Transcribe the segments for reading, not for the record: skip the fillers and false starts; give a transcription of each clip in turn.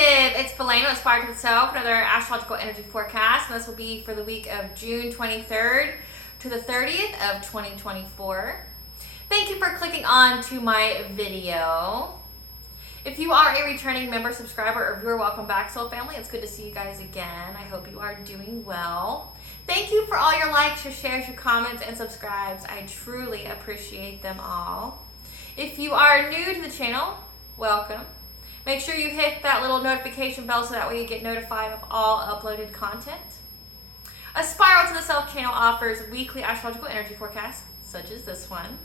Collective, it's Belena, Aspire to the Self, another astrological energy forecast, and this will be for the week of June 23rd to the 30th of 2024. Thank you for clicking on to my video. If you are a returning member, subscriber, or viewer, welcome back, Soul Family. It's good to see you guys again. I hope you are doing well. Thank you for all your likes, your shares, your comments, and subscribes. I truly appreciate them all. If you are new to the channel, welcome. Make sure you hit that little notification bell so that way you get notified of all uploaded content. A Spiral to the Self channel offers weekly astrological energy forecasts, such as this one,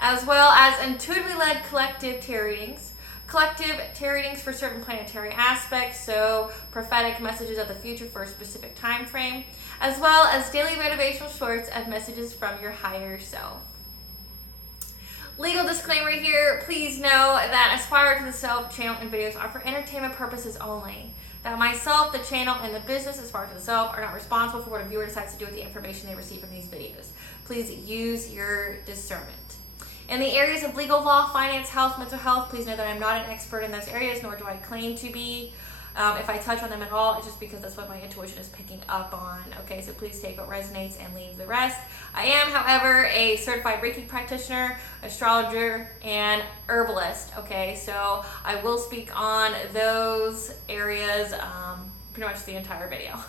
as well as intuitively led collective tarot readings. Collective tarot readings for certain planetary aspects, so prophetic messages of the future for a specific time frame, as well as daily motivational shorts of messages from your higher self. Legal disclaimer here, please know that Aspire to the Self channel and videos are for entertainment purposes only. That myself, the channel, and the business Aspire to the Self are not responsible for what a viewer decides to do with the information they receive from these videos. Please use your discernment. In the areas of legal, law, finance, health, mental health, please know that I'm not an expert in those areas, nor do I claim to be. If I touch on them at all, it's just because that's what my intuition is picking up on. Okay, so please take what resonates and leave the rest. I am, however, a certified Reiki practitioner, astrologer, and herbalist. Okay, so I will speak on those areas pretty much the entire video.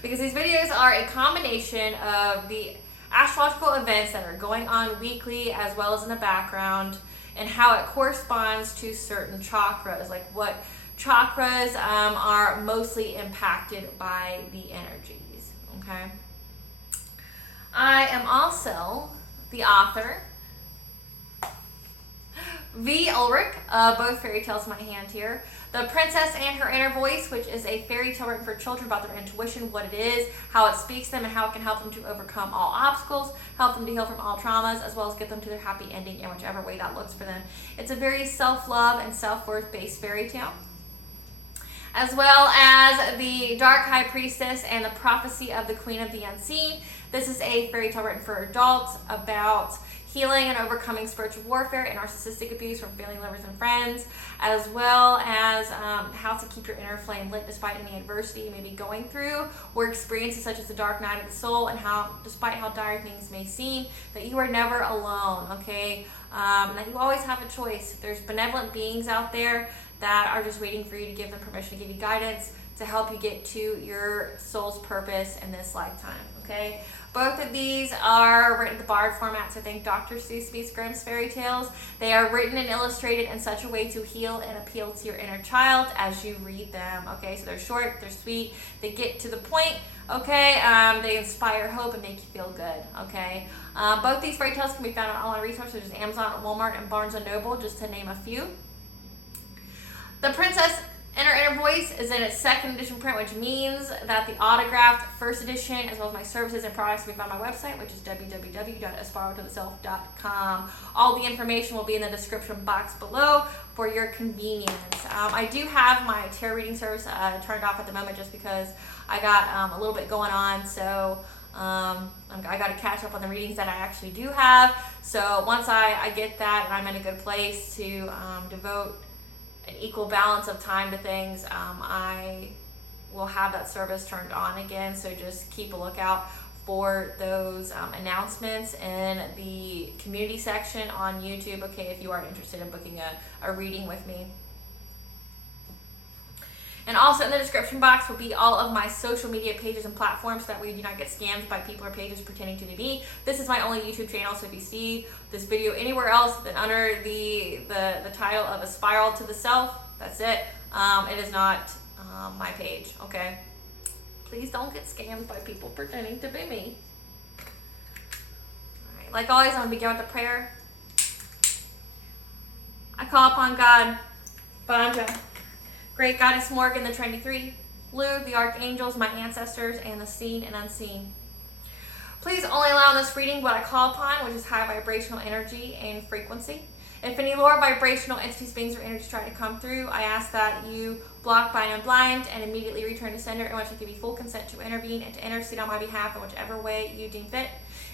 Because these videos are a combination of the astrological events that are going on weekly as well as in the background and how it corresponds to certain chakras, like what chakras are mostly impacted by the energies, okay? I am also the author, V. Ulrich, both fairy tales in my hand here. The Princess and Her Inner Voice, which is a fairy tale written for children about their intuition, what it is, how it speaks to them, and how it can help them to overcome all obstacles, help them to heal from all traumas, as well as get them to their happy ending in whichever way that looks for them. It's a very self-love and self-worth based fairy tale. As well as the Dark High Priestess and the Prophecy of the Queen of the Unseen. This is a fairy tale written for adults about healing and overcoming spiritual warfare and narcissistic abuse from family members and friends, as well as how to keep your inner flame lit despite any adversity you may be going through, or experiences such as the dark night of the soul, and how, despite how dire things may seem, that you are never alone, okay? That you always have a choice. There's benevolent beings out there that are just waiting for you to give them permission to give you guidance to help you get to your soul's purpose in this lifetime, okay? Both of these are written in the Bard format, so think Dr. Seuss meets Grimm's fairy tales. They are written and illustrated in such a way to heal and appeal to your inner child as you read them, okay? So they're short, they're sweet, they get to the point, okay? They inspire hope and make you feel good, okay? Both these fairy tales can be found on online resources such as Amazon, Walmart, and Barnes & Noble, just to name a few. The Princess and Her Inner Voice is in its second edition print, which means that the autographed first edition, as well as my services and products, can be found on my website, which is www.aspiraltotheself.com. All the information will be in the description box below for your convenience. I do have my tarot reading service turned off at the moment just because I got a little bit going on, so I got to catch up on the readings that I actually do have. So once I get that and I'm in a good place to devote an equal balance of time to things, I will have that service turned on again. So just keep a lookout for those announcements in the community section on YouTube, okay, if you are interested in booking a reading with me. And also in the description box will be all of my social media pages and platforms so that way you do not get scammed by people or pages pretending to be me. This is my only YouTube channel, so if you see this video anywhere else than under the title of A Spiral to the Self, that's it. It is not my page, okay? Please don't get scammed by people pretending to be me. All right, like always, I'm going to begin with a prayer. I call upon God, Banja, Great Goddess Morgan, the Trinity Three, Lou, the Archangels, my ancestors, and the seen and unseen. Please only allow in this reading what I call upon, which is high vibrational energy and frequency. If any lower vibrational entities, beings, or energies try to come through, I ask that you block, bind, and blind, and immediately return to sender, in which I give you full consent to intervene and to intercede on my behalf in whichever way you deem fit.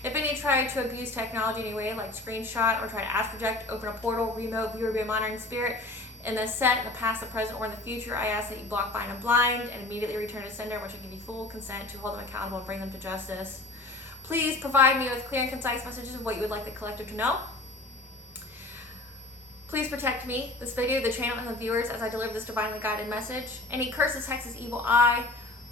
If any try to abuse technology in any way, like screenshot or try to ask, project, open a portal, remote, viewer, be a monitoring spirit, in the set, in the past, the present, or in the future, I ask that you block, bind, and blind, and immediately return to sender, which will give you full consent to hold them accountable and bring them to justice. Please provide me with clear and concise messages of what you would like the collective to know. Please protect me, this video, the channel, and the viewers as I deliver this divinely guided message. Any curses, hexes, evil eye,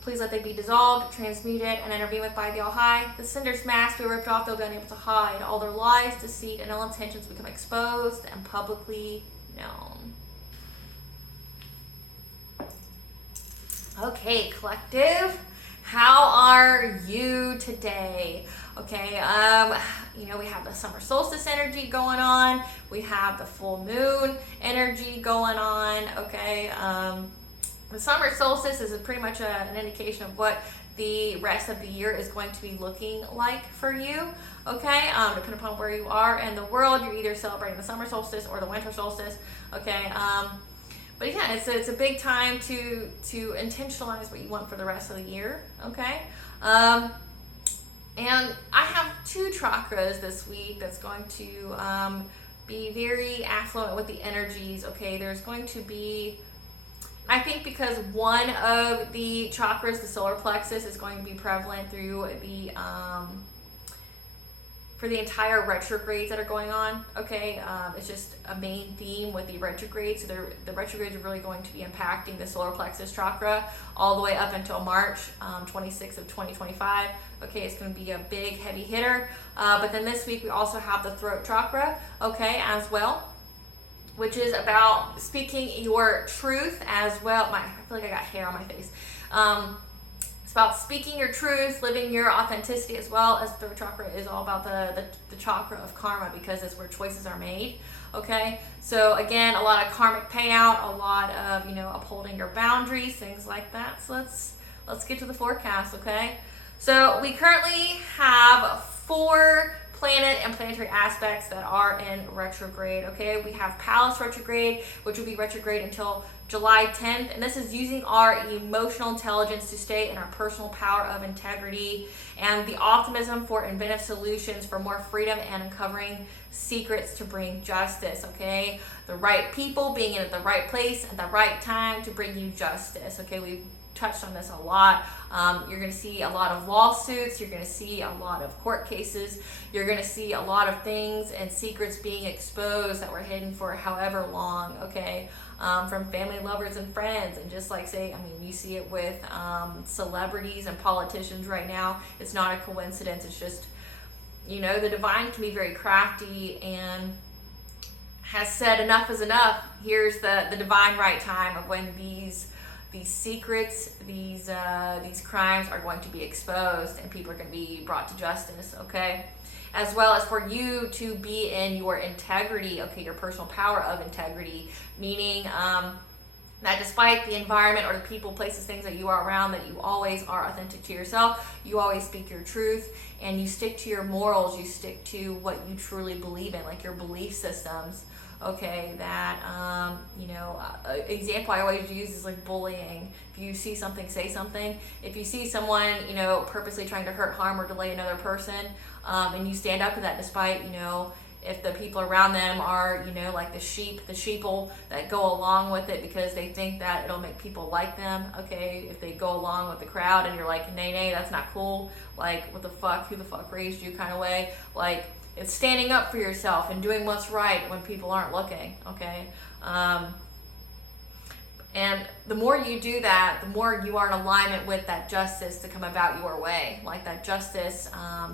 please let they be dissolved, transmuted, and intervened with by the All-High. The sender's mask be ripped off, they'll be unable to hide. All their lies, deceit, and ill intentions become exposed and publicly known. Okay, collective, how are you today? Okay, we have the summer solstice energy going on. We have the full moon energy going on. Okay, the summer solstice is pretty much an indication of what the rest of the year is going to be looking like for you. Okay, depending upon where you are in the world, you're either celebrating the summer solstice or the winter solstice. Okay, but yeah, it's a big time to intentionalize what you want for the rest of the year. Okay. And I have 2 chakras this week that's going to be very affluent with the energies. Okay, there's going to be, I think because one of the chakras, the solar plexus, is going to be prevalent through the for the entire retrogrades that are going on. Okay, it's just a main theme with the retrogrades. So the retrogrades are really going to be impacting the solar plexus chakra all the way up until March 26th of 2025. Okay, it's going to be a big heavy hitter. But then this week we also have the throat chakra, okay, as well, which is about speaking your truth as well. I feel like I got hair on my face. It's about speaking your truth, living your authenticity, as well as the throat chakra is all about the chakra of karma, because it's where choices are made. Okay, so again, a lot of karmic payout, a lot of upholding your boundaries, things like that. So let's get to the forecast. Okay, so we currently have 4 planet and planetary aspects that are in retrograde. Okay, we have Pallas retrograde, which will be retrograde until July 10th, and this is using our emotional intelligence to stay in our personal power of integrity and the optimism for inventive solutions for more freedom and uncovering secrets to bring justice. Okay, the right people being in at the right place at the right time to bring you justice. Okay, we've touched on this a lot. You're going to see a lot of lawsuits. You're going to see a lot of court cases. You're going to see a lot of things and secrets being exposed that were hidden for however long. Okay, from family, lovers, and friends, and just like you see it with celebrities and politicians right now. It's not a coincidence. It's just the divine can be very crafty and has said enough is enough. Here's the divine right time of when these secrets, these crimes are going to be exposed and people are going to be brought to justice. Okay, as well as for you to be in your integrity. Okay, your personal power of integrity, meaning that despite the environment or the people, places, things that you are around, that you always are authentic to yourself. You always speak your truth, and you stick to your morals. You stick to what you truly believe in, like your belief systems. Okay, that example I always use is like bullying. If you see something, say something. If you see someone purposely trying to hurt, harm, or delay another person, and you stand up to that, despite if the people around them are like the sheeple that go along with it because they think that it'll make people like them. Okay, if they go along with the crowd and you're like, nay, that's not cool, like what the fuck, who the fuck raised you kind of way. Like, it's standing up for yourself and doing what's right when people aren't looking. Okay, and the more you do that, the more you are in alignment with that justice to come about your way. Like that justice,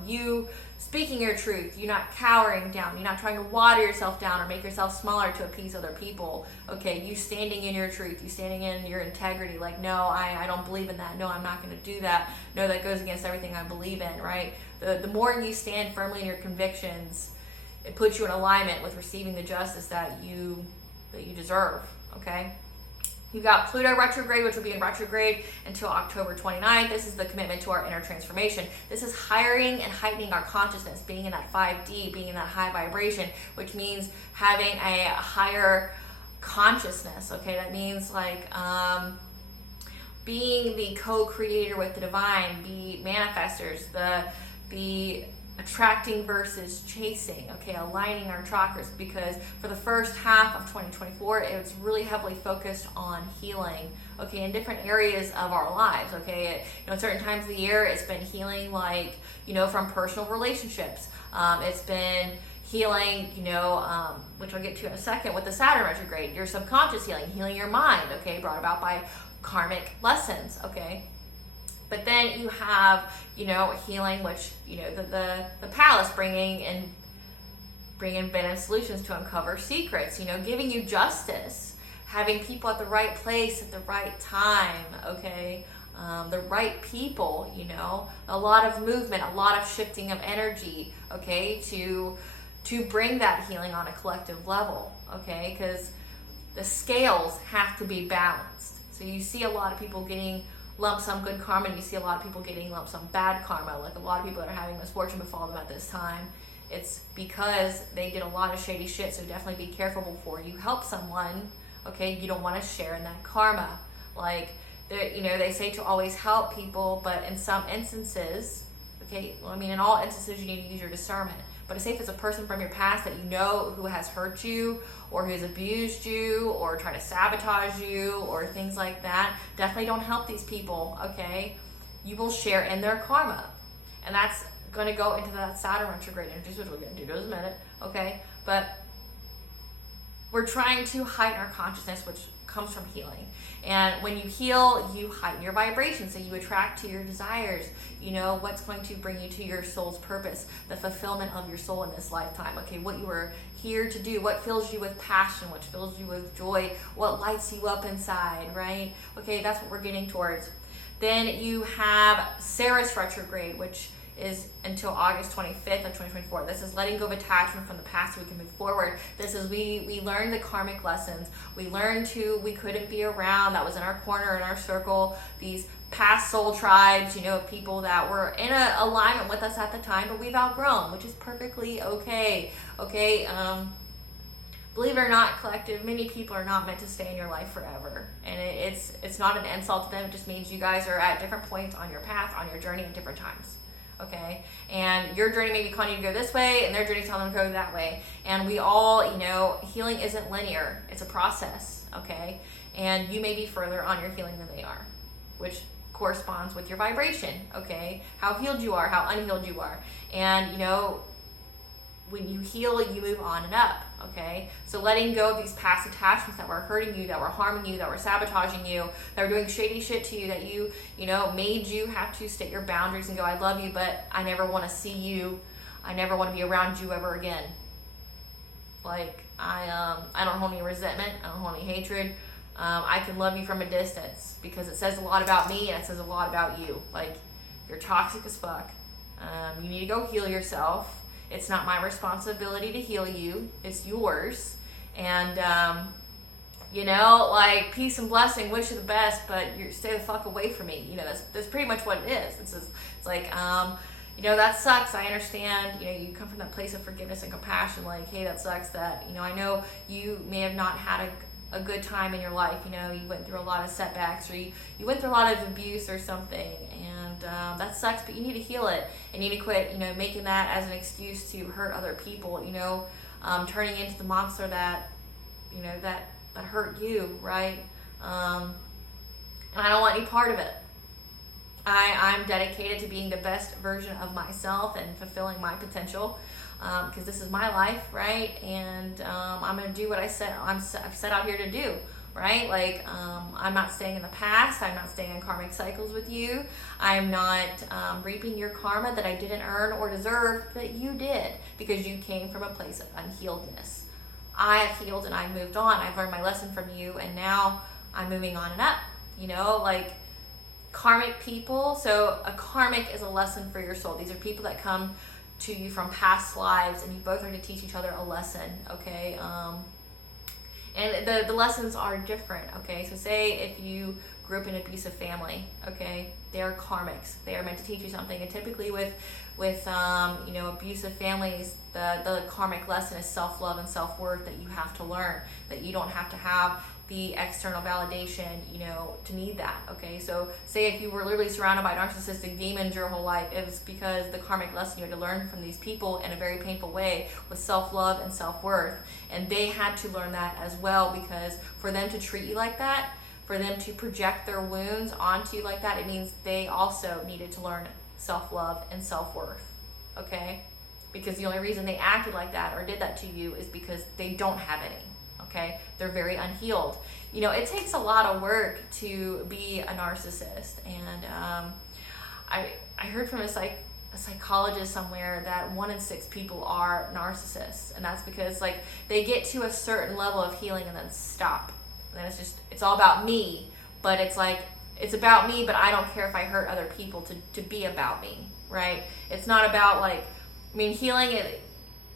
you speaking your truth, you not cowering down, you're not trying to water yourself down or make yourself smaller to appease other people. Okay, you standing in your truth, you standing in your integrity. Like, no, I don't believe in that. No, I'm not going to do that. No, that goes against everything I believe in. Right? The more you stand firmly in your convictions, it puts you in alignment with receiving the justice that you deserve. Okay. You've got Pluto retrograde, which will be in retrograde until October 29th. This is the commitment to our inner transformation. This is hiring and heightening our consciousness, being in that 5D, being in that high vibration, which means having a higher consciousness. Okay, that means like being the co-creator with the divine, be manifestors, the attracting versus chasing, okay, aligning our chakras, because for the first half of 2024 it's really heavily focused on healing, okay, in different areas of our lives, okay. Certain times of the year it's been healing, like, from personal relationships. It's been healing, which I'll get to in a second with the Saturn retrograde, your subconscious healing your mind, okay, brought about by karmic lessons, okay. But then you have, healing, which, the palace bringing inventive solutions to uncover secrets, giving you justice, having people at the right place at the right time, okay, the right people, a lot of movement, a lot of shifting of energy, okay, to bring that healing on a collective level, okay, because the scales have to be balanced. So you see a lot of people getting lump sum good karma, and you see a lot of people getting lump sum bad karma, like a lot of people that are having misfortune befall them at this time. It's because they did a lot of shady shit, so definitely be careful before you help someone, okay? You don't want to share in that karma. Like, they say to always help people, but in some instances, okay, well, in all instances you need to use your discernment. But say if it's a person from your past that who has hurt you, or who's abused you, or tried to sabotage you, or things like that, definitely don't help these people, okay? You will share in their karma. And that's going to go into that Saturn retrograde energy, which we're going to do in just a minute, okay? But we're trying to heighten our consciousness, which comes from healing. And when you heal, you heighten your vibration, so you attract to your desires, what's going to bring you to your soul's purpose, the fulfillment of your soul in this lifetime, okay, what you were here to do, what fills you with passion, what fills you with joy, what lights you up inside, right? Okay, that's what we're getting towards. Then you have Ceres retrograde, which is until August 25th of 2024. This is letting go of attachment from the past so we can move forward. This is we learned the karmic lessons. We learned who we couldn't be around, that was in our corner, in our circle, these past soul tribes, people that were in a alignment with us at the time, but we've outgrown, which is perfectly okay. Okay, believe it or not, collective, many people are not meant to stay in your life forever. And it's not an insult to them, it just means you guys are at different points on your path, on your journey at different times. Okay, and your journey may be calling you to go this way, and their journey is telling them to go that way. And we all, healing isn't linear; it's a process. Okay, and you may be further on your healing than they are, which corresponds with your vibration. Okay, how healed you are, how unhealed you are, and when you heal, you move on and up. Okay, so letting go of these past attachments that were hurting you, that were harming you, that were sabotaging you, that were doing shady shit to you, that made you have to state your boundaries and go, I love you, but I never want to see you, I never want to be around you ever again. Like, I don't hold any resentment, I don't hold any hatred. I can love you from a distance because it says a lot about me and it says a lot about you. Like, you're toxic as fuck. You need to go heal yourself. It's not my responsibility to heal you. It's yours. And, peace and blessing, wish you the best, but you stay the fuck away from me. That's pretty much what it is. It's like, that sucks. I understand, you come from that place of forgiveness and compassion. Like, hey, that sucks that, I know you may have not had a good time in your life. You went through a lot of setbacks, or you went through a lot of abuse or something, and that sucks, but you need to heal it, and you need to quit making that as an excuse to hurt other people, turning into the monster that that hurt you, right? And I don't want any part of it. I'm dedicated to being the best version of myself and fulfilling my potential, because this is my life, right? And I'm going to do what I've set out here to do, right? Like, I'm not staying in the past. I'm not staying in karmic cycles with you. I'm not reaping your karma that I didn't earn or deserve, that you did, because you came from a place of unhealedness. I have healed and I moved on. I've learned my lesson from you, and now I'm moving on and up, like karmic people. So a karmic is a lesson for your soul. These are people that come to you from past lives, and you both are to teach each other a lesson, okay? And the lessons are different, okay? So say if you grew up in an abusive family, okay? They are karmics. They are meant to teach you something. And typically with abusive families, the karmic lesson is self-love and self-worth, that you have to learn, that you don't have to have the external validation, to need that. Okay, so say if you were literally surrounded by narcissistic demons your whole life, it was because the karmic lesson you had to learn from these people in a very painful way was self-love and self-worth, and they had to learn that as well, because for them to treat you like that, for them to project their wounds onto you like that, it means they also needed to learn self-love and self-worth. Okay, because the only reason they acted like that or did that to you is because they don't have any. Okay, they're very unhealed. It takes a lot of work to be a narcissist, and I heard from a psychologist somewhere that 1 in 6 people are narcissists, and that's because they get to a certain level of healing and then stop, and then it's all about me. But it's about me, but I don't care if I hurt other people to be about me, right? It's not about healing it.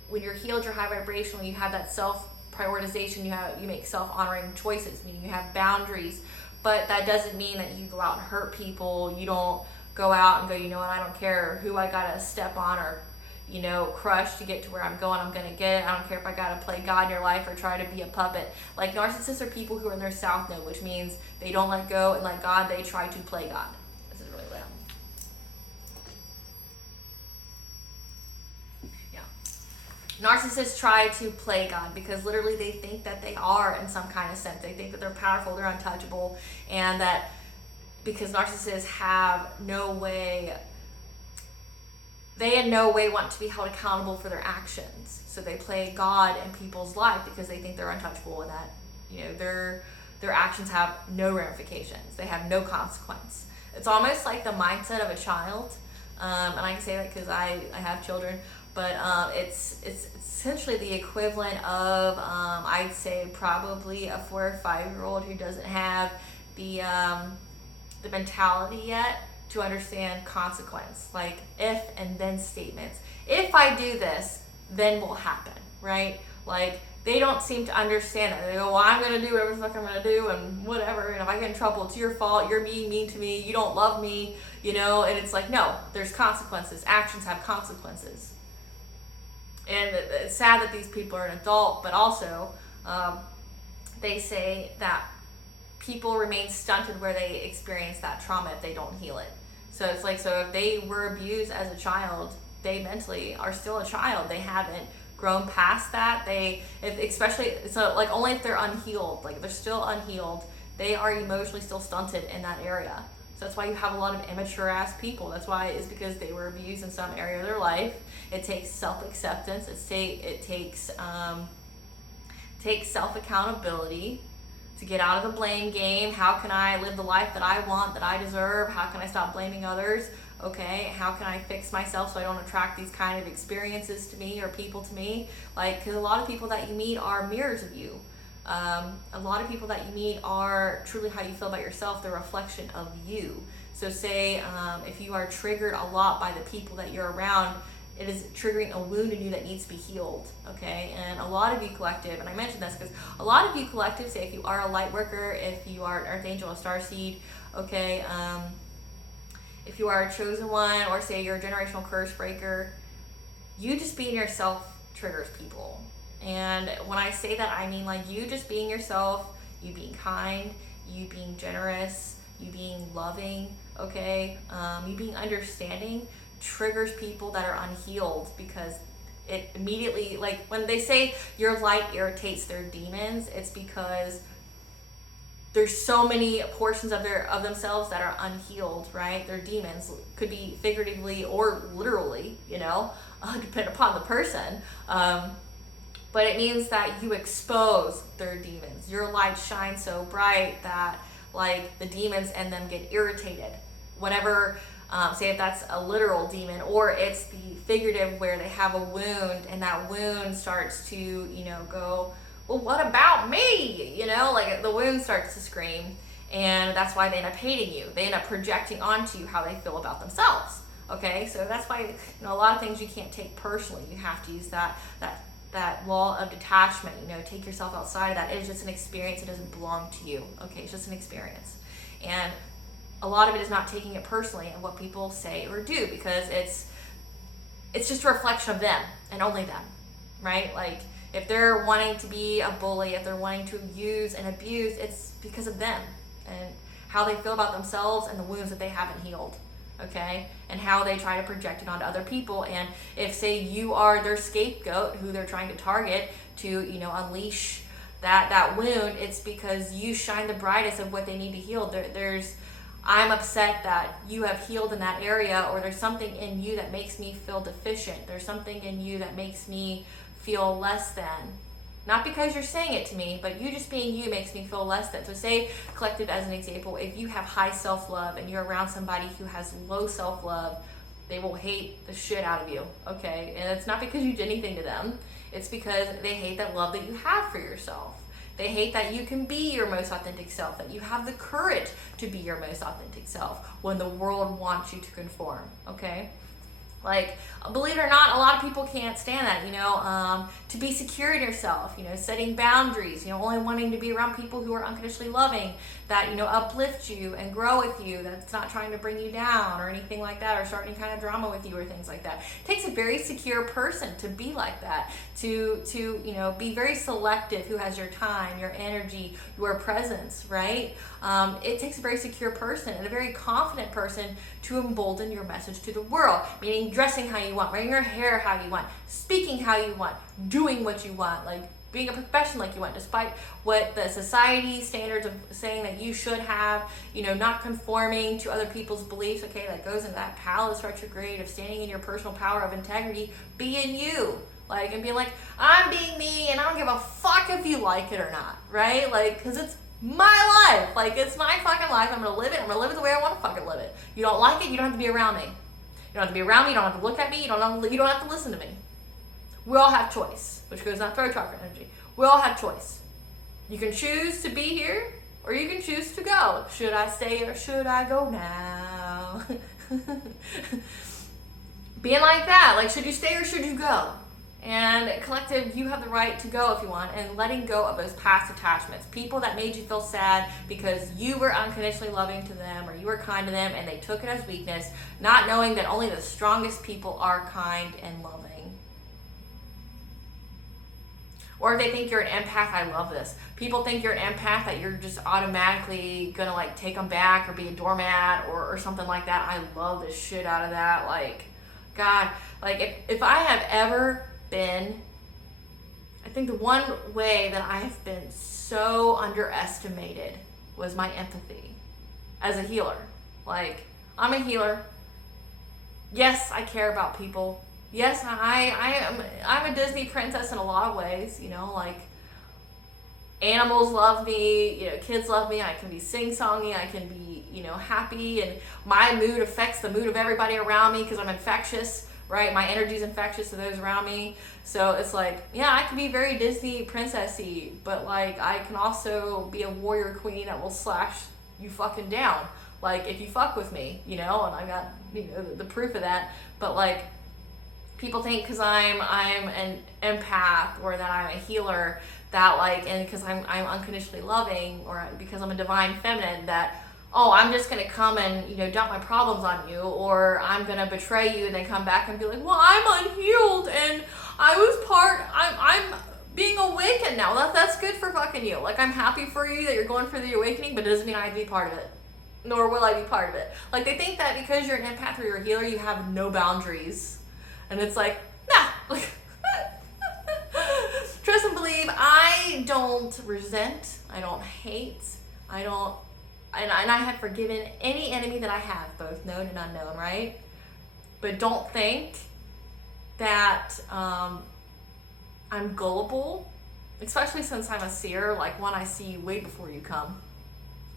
When you're healed, you're high vibrational, you have that self prioritization, you make self-honoring choices, meaning you have boundaries, but that doesn't mean that you go out and hurt people. You don't go out and go, what, I don't care who I gotta step on or crush to get to where I'm going, I'm gonna get it. I don't care if I gotta play God in your life or try to be a puppet. Narcissists are people who are in their south node, which means they don't let go and let God, they try to play God. This is really loud. Narcissists try to play God because literally they think that they are in some kind of sense. They think that they're powerful, they're untouchable, and that because narcissists have no way, they in no way want to be held accountable for their actions. So they play God in people's life because they think they're untouchable and that, their actions have no ramifications. They have no consequence. It's almost like the mindset of a child. And I can say that because I have children. But it's essentially the equivalent of, I'd say, probably a 4 or 5-year-old who doesn't have the mentality yet to understand consequence, like if and then statements. If I do this, then will happen, right? They don't seem to understand it. They go, well, I'm going to do whatever the fuck I'm going to do and whatever. And if I get in trouble, it's your fault. You're being mean to me. You don't love me, And it's no, there's consequences. Actions have consequences. And it's sad that these people are an adult, but also they say that people remain stunted where they experience that trauma if they don't heal it. So it's so if they were abused as a child, they mentally are still a child. They haven't grown past that. Only if they're unhealed, if they're still unhealed, they are emotionally still stunted in that area. So that's why you have a lot of immature ass people. That's why it's because they were abused in some area of their life. It takes self-acceptance. It takes self-accountability to get out of the blame game. How can I live the life that I want, that I deserve? How can I stop blaming others? Okay, how can I fix myself so I don't attract these kind of experiences to me or people to me? Because a lot of people that you meet are mirrors of you. A lot of people that you meet are truly how you feel about yourself, the reflection of you. So say if you are triggered a lot by the people that you're around, it is triggering a wound in you that needs to be healed, okay? And a lot of you collective, and I mentioned this because a lot of you collective, say if you are a light worker, if you are an earth angel, a starseed, okay, if you are a chosen one, or say you're a generational curse breaker, you just being yourself triggers people. And when I say that, I mean you just being yourself, you being kind, you being generous, you being loving, okay, you being understanding triggers people that are unhealed, because it immediately, when they say your light irritates their demons, it's because there's so many portions of themselves that are unhealed, right? Their demons could be figuratively or literally, depending upon the person. But it means that you expose their demons. Your light shines so bright that the demons in them get irritated. Whatever, say if that's a literal demon, or it's the figurative where they have a wound and that wound starts to, go, well, what about me? The wound starts to scream, and that's why they end up hating you. They end up projecting onto you how they feel about themselves. Okay, so that's why a lot of things you can't take personally. You have to use that law of detachment. Take yourself outside of that. It is just an experience. It doesn't belong to you. Okay, it's just an experience, and a lot of it is not taking it personally and what people say or do, because it's just a reflection of them and only them, right? If they're wanting to be a bully, if they're wanting to use and abuse, it's because of them and how they feel about themselves and the wounds that they haven't healed, okay? And how they try to project it onto other people. And if, say, you are their scapegoat who they're trying to target to, you know, unleash that wound, it's because you shine the brightest of what they need to heal. I'm upset that you have healed in that area, or there's something in you that makes me feel deficient. There's something in you that makes me feel less than. Not because you're saying it to me, but you just being you makes me feel less than. So say, collective, as an example, if you have high self-love and you're around somebody who has low self-love, they will hate the shit out of you, okay? And it's not because you did anything to them. It's because they hate that love that you have for yourself. They hate that you can be your most authentic self, that you have the courage to be your most authentic self when the world wants you to conform, okay? Like, believe it or not, a lot of people can't stand that, you know, to be secure in yourself, you know, setting boundaries, you know, only wanting to be around people who are unconditionally loving, that, you know, uplift you and grow with you, that's not trying to bring you down or anything like that, or start any kind of drama with you or things like that. It takes a very secure person to be like that, to you know, be very selective who has your time, your energy, your presence, right? It takes a very secure person and a very confident person to embolden your message to the world, meaning dressing how you want, wearing your hair how you want, speaking how you want, doing what you want, like being a professional like you want, despite what the society standards of saying that you should have, you know, not conforming to other people's beliefs, okay? That goes into that palace retrograde of standing in your personal power of integrity, being you, like, and being like, I'm being me and I don't give a fuck if you like it or not, right? Like, because it's my life, like, it's my fucking life, I'm gonna live it, I'm gonna live it the way I want to fucking live it. You don't like it, you don't have to be around me. You don't have to be around me, you don't have to look at me, you don't have to listen to me. We all have choice, which goes on third chakra energy. We all have choice. You can choose to be here, or you can choose to go. Should I stay or should I go now? Being like that, like, should you stay or should you go? And collective, you have the right to go if you want, and letting go of those past attachments. People that made you feel sad because you were unconditionally loving to them or you were kind to them and they took it as weakness, not knowing that only the strongest people are kind and loving. Or if they think you're an empath, I love this. People think you're an empath, that you're just automatically gonna like take them back or be a doormat or something like that. I love the shit out of that. Like, God, like if I have ever been, I think the one way that I have been so underestimated was my empathy as a healer. Like, I'm a healer. Yes, I care about people. Yes, I'm a Disney princess in a lot of ways, you know, like animals love me, you know, kids love me, I can be sing-songy, I can be, you know, happy, and my mood affects the mood of everybody around me because I'm infectious, right? My energy is infectious to those around me. So it's like, yeah, I can be very Disney princessy, but like I can also be a warrior queen that will slash you fucking down, like if you fuck with me, you know, and I got, you know, the proof of that. But like, people think because I'm an empath or that I'm a healer, that like, and because I'm unconditionally loving, or because I'm a divine feminine, that, oh, I'm just gonna come and, you know, dump my problems on you, or I'm gonna betray you and then come back and be like, well, I'm unhealed and I'm being awakened now. That's good for fucking you. Like, I'm happy for you that you're going for the awakening, but it doesn't mean I'd be part of it. Nor will I be part of it. Like, they think that because you're an empath or you're a healer, you have no boundaries. And it's like, nah, like, trust and believe, I don't resent, I don't hate, and I have forgiven any enemy that I have, both known and unknown, right? But don't think that I'm gullible, especially since I'm a seer. Like, when I see you way before you come.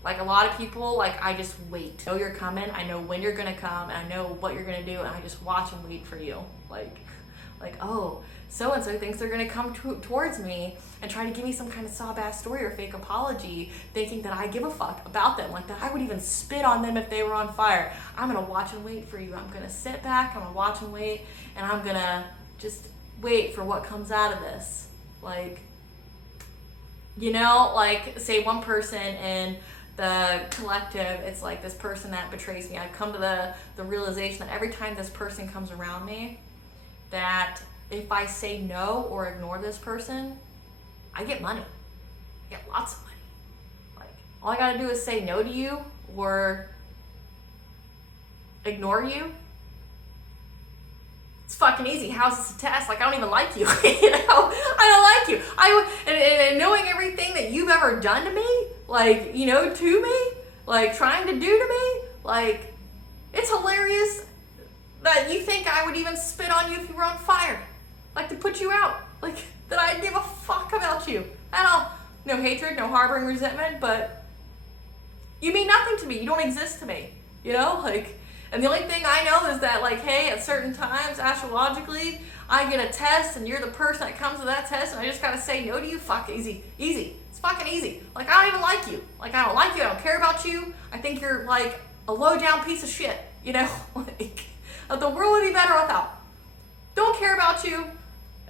Like, a lot of people, like, I just wait. I know you're coming, I know when you're gonna come, and I know what you're gonna do, and I just watch and wait for you. Like, oh, so-and-so thinks they're gonna come towards me and try to give me some kind of sob-ass story or fake apology, thinking that I give a fuck about them, like that I would even spit on them if they were on fire. I'm gonna watch and wait for you. I'm gonna sit back, I'm gonna watch and wait, and I'm gonna just wait for what comes out of this. Like, you know, like, say one person in the collective, it's like this person that betrays me. I've come to the realization that every time this person comes around me, that if I say no or ignore this person, I get money. I get lots of money. Like, all I gotta do is say no to you or ignore you. It's fucking easy. How's this a test? Like, I don't even like you. You know, I don't like you. And knowing everything that you've ever done to me, like, you know, to me, like trying to do to me, like, it's hilarious that you think I would even spit on you if you were on fire. Like, to put you out. Like, that I'd give a fuck about you at all. No hatred, no harboring resentment, but you mean nothing to me. You don't exist to me. You know, like, and the only thing I know is that, like, hey, at certain times, astrologically, I get a test and you're the person that comes to that test and I just gotta say no to you. Fuck, easy. Easy. It's fucking easy. Like, I don't even like you. Like, I don't like you. I don't care about you. I think you're, like, a low-down piece of shit. You know? Like, the world would be better without. Don't care about you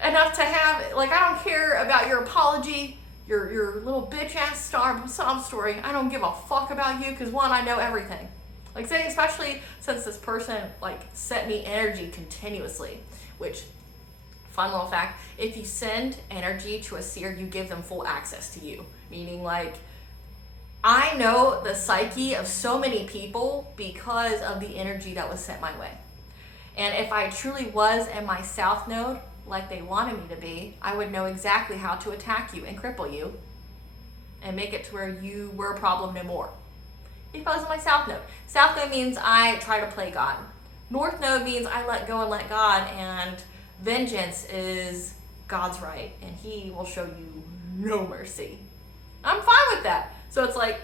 enough to have, like, I don't care about your apology, your little bitch-ass sob story. I don't give a fuck about you because, one, I know everything. Like, say, especially since this person, like, sent me energy continuously, which, fun little fact, if you send energy to a seer, you give them full access to you. Meaning, like, I know the psyche of so many people because of the energy that was sent my way. And if I truly was in my south node, like they wanted me to be, I would know exactly how to attack you and cripple you and make it to where you were a problem no more. If I was in my south node. South node means I try to play God. North node means I let go and let God, and vengeance is God's right, and he will show you no mercy. I'm fine with that. So it's like,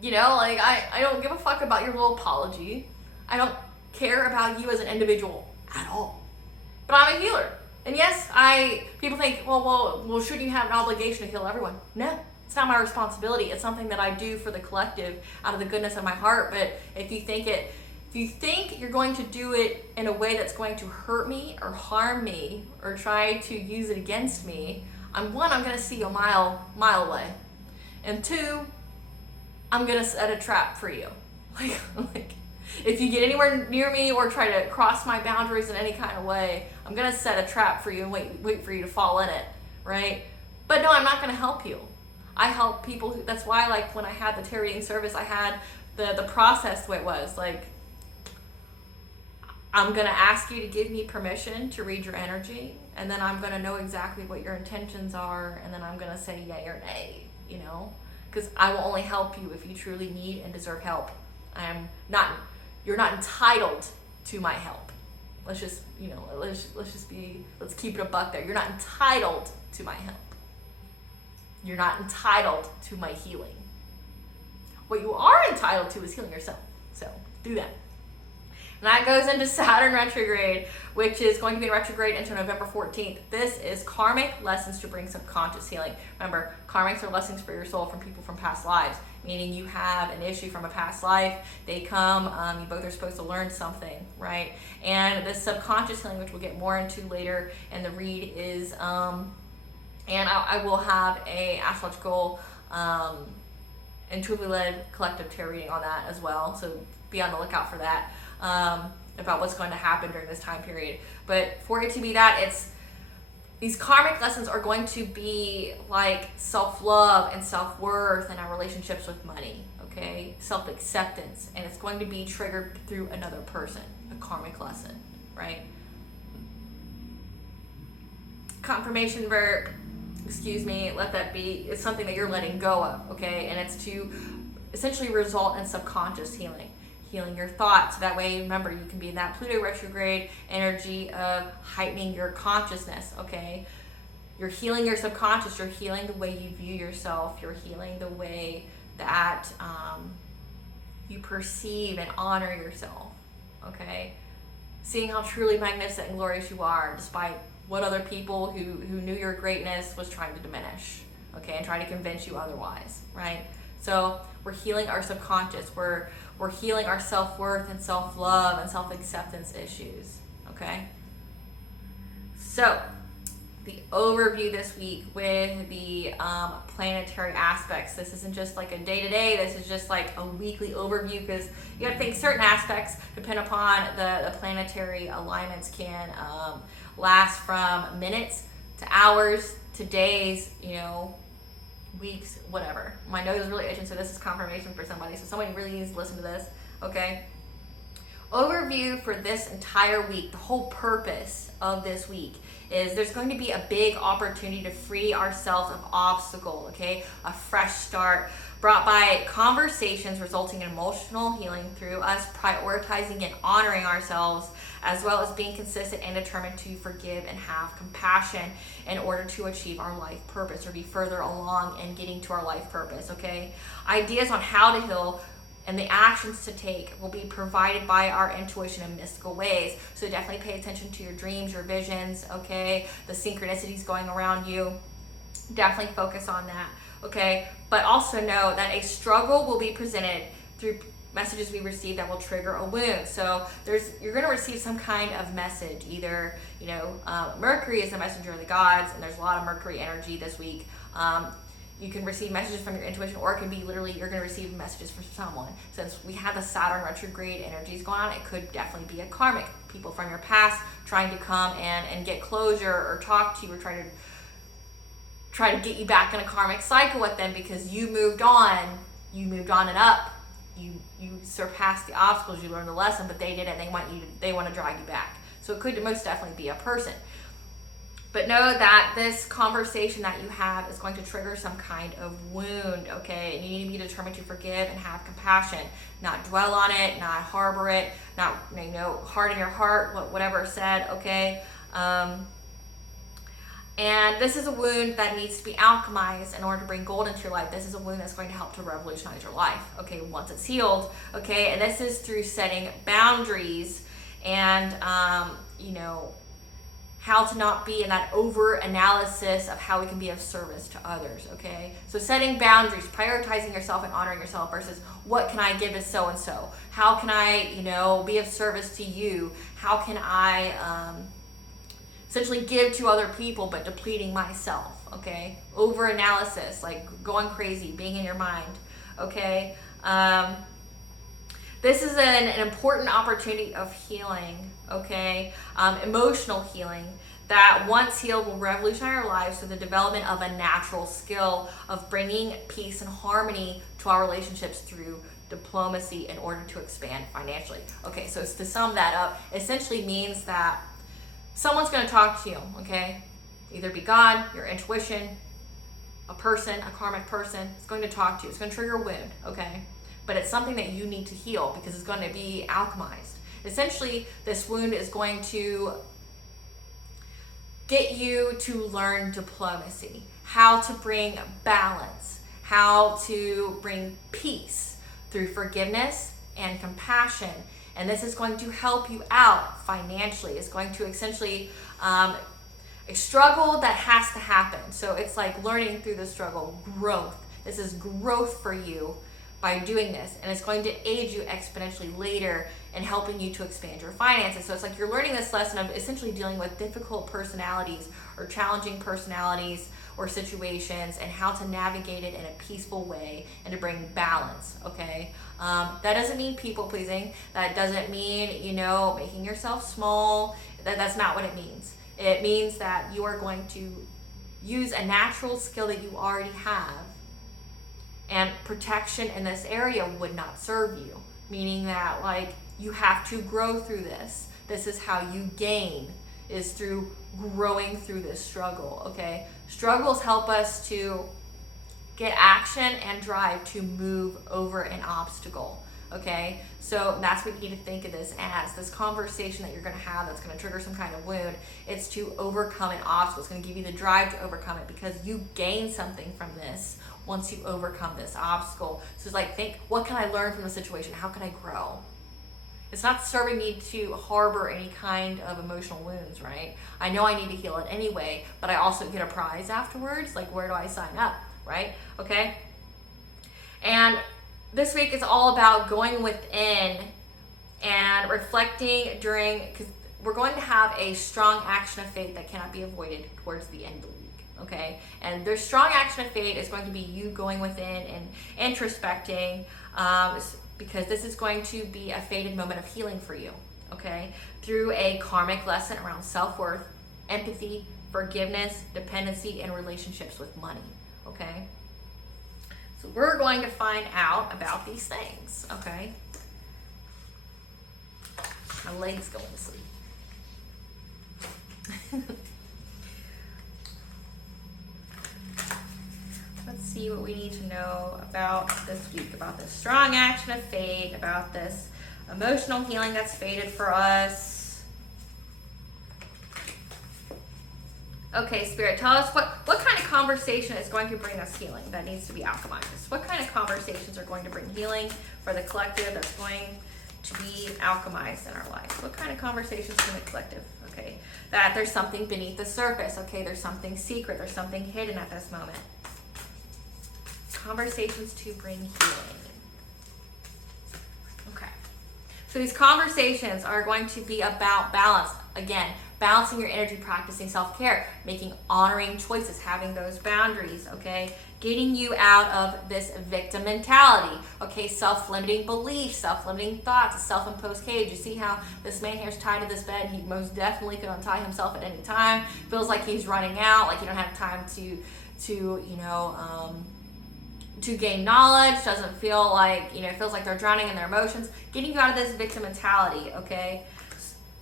you know, like, I don't give a fuck about your little apology. I don't care about you as an individual at all. But I'm a healer. And yes, people think, well, shouldn't you have an obligation to heal everyone? No. It's not my responsibility. It's something that I do for the collective out of the goodness of my heart. But if you think you're going to do it in a way that's going to hurt me or harm me or try to use it against me, I'm going to see you a mile away. And two, I'm going to set a trap for you. Like, if you get anywhere near me or try to cross my boundaries in any kind of way, I'm going to set a trap for you and wait for you to fall in it, right? But no, I'm not going to help you. I help people that's why, like, when I had the tarot reading service, I had the process the way it was. Like, I'm going to ask you to give me permission to read your energy, and then I'm going to know exactly what your intentions are, and then I'm going to say yay or nay, you know? Because I will only help you if you truly need and deserve help. You're not entitled to my help. Let's just keep it a buck there. You're not entitled to my help. You're not entitled to my healing. What you are entitled to is healing yourself. So do that. And that goes into Saturn retrograde, which is going to be in retrograde until November 14th. This is karmic lessons to bring subconscious healing. Remember, karmics are lessons for your soul from people from past lives, meaning you have an issue from a past life. They come, you both are supposed to learn something, right? And this subconscious healing, which we'll get more into later in the read, is, and I will have a astrological intuitively led collective tarot reading on that as well. So be on the lookout for that. About what's going to happen during this time period. But for it to be that, these karmic lessons are going to be like self-love and self-worth and our relationships with money, okay? Self-acceptance. And it's going to be triggered through another person, a karmic lesson, right? Confirmation verb, let that be. It's something that you're letting go of, okay? And it's to essentially result in subconscious healing your thoughts. So that way, remember, you can be in that Pluto retrograde energy of heightening your consciousness, okay? You're healing your subconscious. You're healing the way you view yourself. You're healing the way that you perceive and honor yourself, okay? Seeing how truly magnificent and glorious you are, despite what other people who knew your greatness was trying to diminish, okay, and trying to convince you otherwise, right? So we're healing our subconscious. We're healing our self-worth and self-love and self-acceptance issues, okay? So the overview this week with the planetary aspects. This isn't just like a day-to-day, this is just like a weekly overview, because you have to think certain aspects, depend upon the planetary alignments, can last from minutes to hours to days, you know, weeks, whatever. My nose is really itching, so this is confirmation for somebody. So somebody really needs to listen to this, okay? Overview for this entire week, the whole purpose of this week is there's going to be a big opportunity to free ourselves of obstacle, okay? A fresh start brought by conversations resulting in emotional healing through us prioritizing and honoring ourselves, as well as being consistent and determined to forgive and have compassion in order to achieve our life purpose or be further along in getting to our life purpose, okay? Ideas on how to heal and the actions to take will be provided by our intuition in mystical ways. So definitely pay attention to your dreams, your visions, okay? The synchronicities going around you. Definitely focus on that, okay? But also know that a struggle will be presented through messages we receive that will trigger a wound. So you're going to receive some kind of message. Either, you know, Mercury is the messenger of the gods, and there's a lot of Mercury energy this week. You can receive messages from your intuition, or it can be literally you're going to receive messages from someone. Since we have the Saturn retrograde energies going on, it could definitely be a karmic, people from your past trying to come and get closure or talk to you, or try to get you back in a karmic cycle with them because you moved on and up. You surpassed the obstacles, you learned the lesson, but they didn't. They want to drag you back. So it could most definitely be a person. But know that this conversation that you have is going to trigger some kind of wound, okay? And you need to be determined to forgive and have compassion, not dwell on it, not harbor it, not, you know, harden your heart, whatever said, okay? And this is a wound that needs to be alchemized in order to bring gold into your life. This is a wound that's going to help to revolutionize your life, okay, once it's healed, okay? And this is through setting boundaries and, you know, how to not be in that over analysis of how we can be of service to others, okay? So setting boundaries, prioritizing yourself and honoring yourself versus what can I give to so-and-so? How can I, you know, be of service to you? How can I essentially give to other people but depleting myself, okay? Over analysis, like going crazy, being in your mind, okay? This is an important opportunity of healing, okay? Emotional healing that once healed will revolutionize our lives through the development of a natural skill of bringing peace and harmony to our relationships through diplomacy in order to expand financially. Okay, so to sum that up, essentially means that someone's going to talk to you, okay? Either be God, your intuition, a person, a karmic person. It's going to talk to you. It's going to trigger a wound, okay? But it's something that you need to heal because it's going to be alchemized. Essentially, this wound is going to get you to learn diplomacy, how to bring balance, how to bring peace through forgiveness and compassion. And this is going to help you out financially. It's going to essentially a struggle that has to happen. So it's like learning through the struggle, growth. This is growth for you by doing this, and it's going to aid you exponentially later in helping you to expand your finances. So it's like you're learning this lesson of essentially dealing with difficult personalities or challenging personalities or situations and how to navigate it in a peaceful way and to bring balance, okay? That doesn't mean people pleasing. That doesn't mean, you know, making yourself small. That's not what it means. It means that you are going to use a natural skill that you already have, and protection in this area would not serve you, meaning that like you have to grow through this. This is how you gain, is through growing through this struggle, okay? Struggles help us to get action and drive to move over an obstacle, okay? So that's what you need to think of this as. This conversation that you're going to have that's going to trigger some kind of wound, it's to overcome an obstacle. It's going to give you the drive to overcome it because you gain something from this once you overcome this obstacle. So it's like, think, what can I learn from the situation? How can I grow? It's not serving me to harbor any kind of emotional wounds, right? I know I need to heal it anyway, but I also get a prize afterwards. Like, where do I sign up, right? Okay? And this week is all about going within and reflecting during, because we're going to have a strong action of faith that cannot be avoided towards the end of the week. Okay, and their strong action of faith is going to be you going within and introspecting, because this is going to be a fated moment of healing for you. Okay, through a karmic lesson around self-worth, empathy, forgiveness, dependency, and relationships with money. Okay, so we're going to find out about these things. Okay, my leg's going to sleep. Let's see what we need to know about this week, about this strong action of fate, about this emotional healing that's fated for us. Okay, Spirit, tell us what kind of conversation is going to bring us healing that needs to be alchemized. What kind of conversations are going to bring healing for the collective that's going to be alchemized in our life? What kind of conversations from the collective? Okay, that there's something beneath the surface. Okay, there's something secret. There's something hidden at this moment. Conversations to bring healing. Okay. So these conversations are going to be about balance. Again, balancing your energy, practicing self-care, making honoring choices, having those boundaries, okay? Getting you out of this victim mentality, okay? Self-limiting beliefs, self-limiting thoughts, a self-imposed cage. You see how this man here is tied to this bed? He most definitely could untie himself at any time. Feels like he's running out, like you don't have time to gain knowledge. Doesn't feel like, it feels like they're drowning in their emotions. Getting you out of this victim mentality, okay?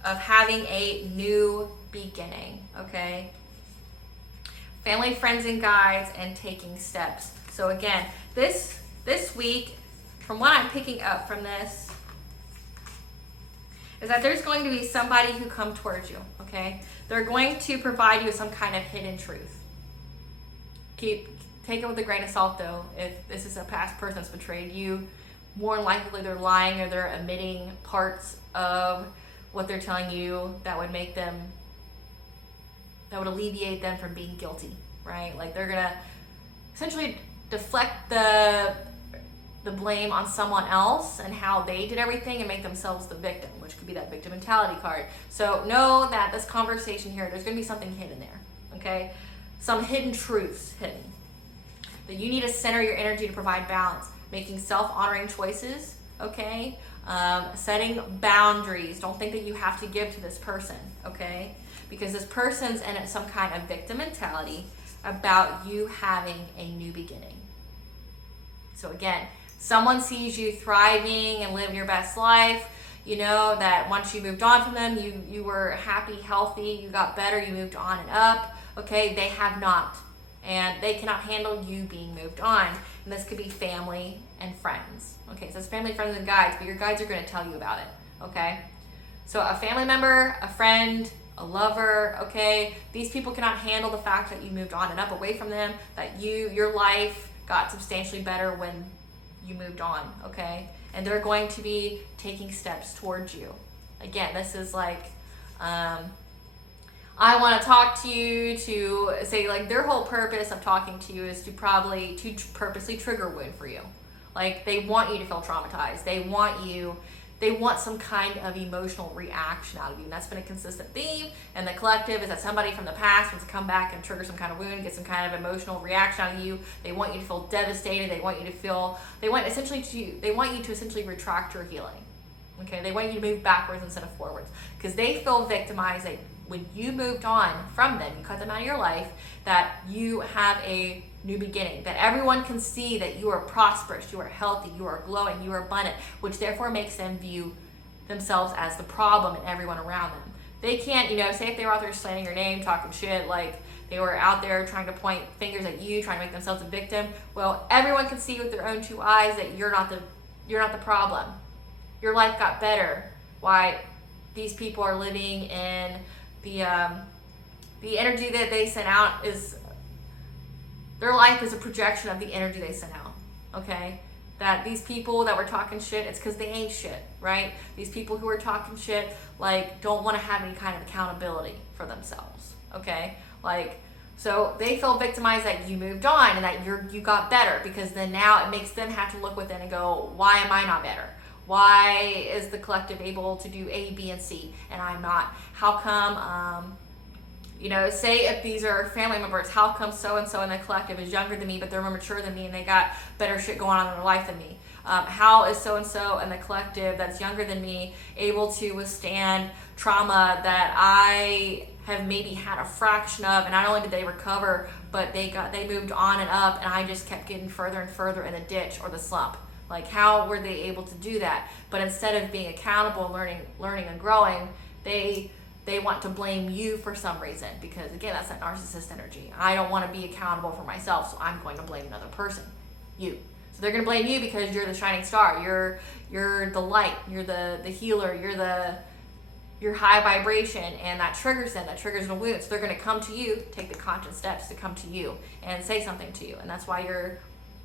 Of having a new beginning, okay? Family, friends, and guides, and taking steps. So again, this week, from what I'm picking up from this, is that there's going to be somebody who come towards you, okay? They're going to provide you with some kind of hidden truth. Take it with a grain of salt, though. If this is a past person that's betrayed you, more than likely they're lying or they're omitting parts of what they're telling you that would alleviate them from being guilty, right? Like they're gonna essentially deflect the blame on someone else and how they did everything and make themselves the victim, which could be that victim mentality card. So know that this conversation here, there's gonna be something hidden there, okay? Some hidden truths hidden. That you need to center your energy to provide balance, making self-honoring choices, okay? Setting boundaries. Don't think that you have to give to this person, okay? Because this person's in some kind of victim mentality about you having a new beginning. So again, someone sees you thriving and living your best life, that once you moved on from them, you were happy, healthy, you got better, you moved on and up, okay? They have not. And they cannot handle you being moved on. And this could be family and friends. Okay, so it's family, friends, and guides, but your guides are going to tell you about it. Okay? So a family member, a friend, a lover, okay? These people cannot handle the fact that you moved on and up away from them, that your life got substantially better when you moved on, okay? And they're going to be taking steps towards you. Again, this is like, I want to talk to you to say, like, their whole purpose of talking to you is to purposely trigger a wound for you. Like, they want you to feel traumatized. They want some kind of emotional reaction out of you. And that's been a consistent theme in the collective, is that somebody from the past wants to come back and trigger some kind of wound, get some kind of emotional reaction out of you. They want you to feel devastated. They want you to essentially retract your healing. Okay, they want you to move backwards instead of forwards, because they feel victimized. When you moved on from them, you cut them out of your life, that you have a new beginning, that everyone can see that you are prosperous, you are healthy, you are glowing, you are abundant, which therefore makes them view themselves as the problem and everyone around them. They can't, say if they were out there slandering your name, talking shit, like they were out there trying to point fingers at you, trying to make themselves a victim. Well, everyone can see with their own two eyes that you're not the problem. Your life got better. Why these people are living in the energy that they sent out is, their life is a projection of the energy they sent out, okay? That these people that were talking shit, it's because they ain't shit, right? These people who are talking shit, like, don't want to have any kind of accountability for themselves, okay? Like, so they feel victimized that you moved on and that you got better, because then now it makes them have to look within and go, why am I not better? Why is the collective able to do A, B, and C, and I'm not? How come, say if these are family members, how come so-and-so in the collective is younger than me, but they're more mature than me, and they got better shit going on in their life than me? How is so-and-so in the collective that's younger than me able to withstand trauma that I have maybe had a fraction of, and not only did they recover, but they moved on and up, and I just kept getting further and further in the ditch or the slump? Like, how were they able to do that? But instead of being accountable and learning and growing, they want to blame you for some reason, because again, that's that narcissist energy. I don't want to be accountable for myself, so I'm going to blame another person, you. So they're going to blame you because you're the shining star, you're the light, you're the healer, you're high vibration, and that triggers them, that triggers the wound. So they're going to come to you, take the conscious steps to come to you and say something to you. And that's why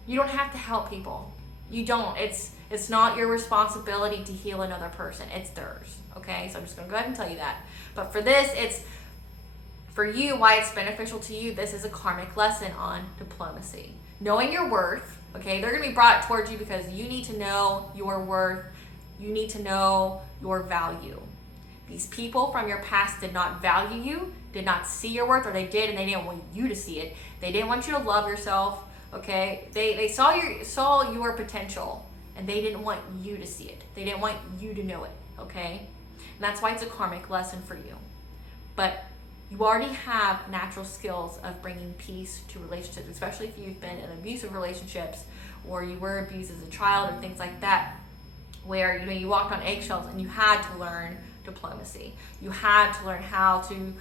you don't have to help people. You don't. It's not your responsibility to heal another person. It's theirs. Okay? So I'm just going to go ahead and tell you that. But for this, it's for you, why it's beneficial to you. This is a karmic lesson on diplomacy. Knowing your worth. Okay? They're going to be brought towards you because you need to know your worth. You need to know your value. These people from your past did not value you, did not see your worth, or they did and they didn't want you to see it. They didn't want you to love yourself. Okay, they saw your potential, and they didn't want you to see it. They didn't want you to know it. Okay, and that's why it's a karmic lesson for you. But you already have natural skills of bringing peace to relationships, especially if you've been in abusive relationships or you were abused as a child or things like that, where you walked on eggshells and you had to learn diplomacy. You had to learn how to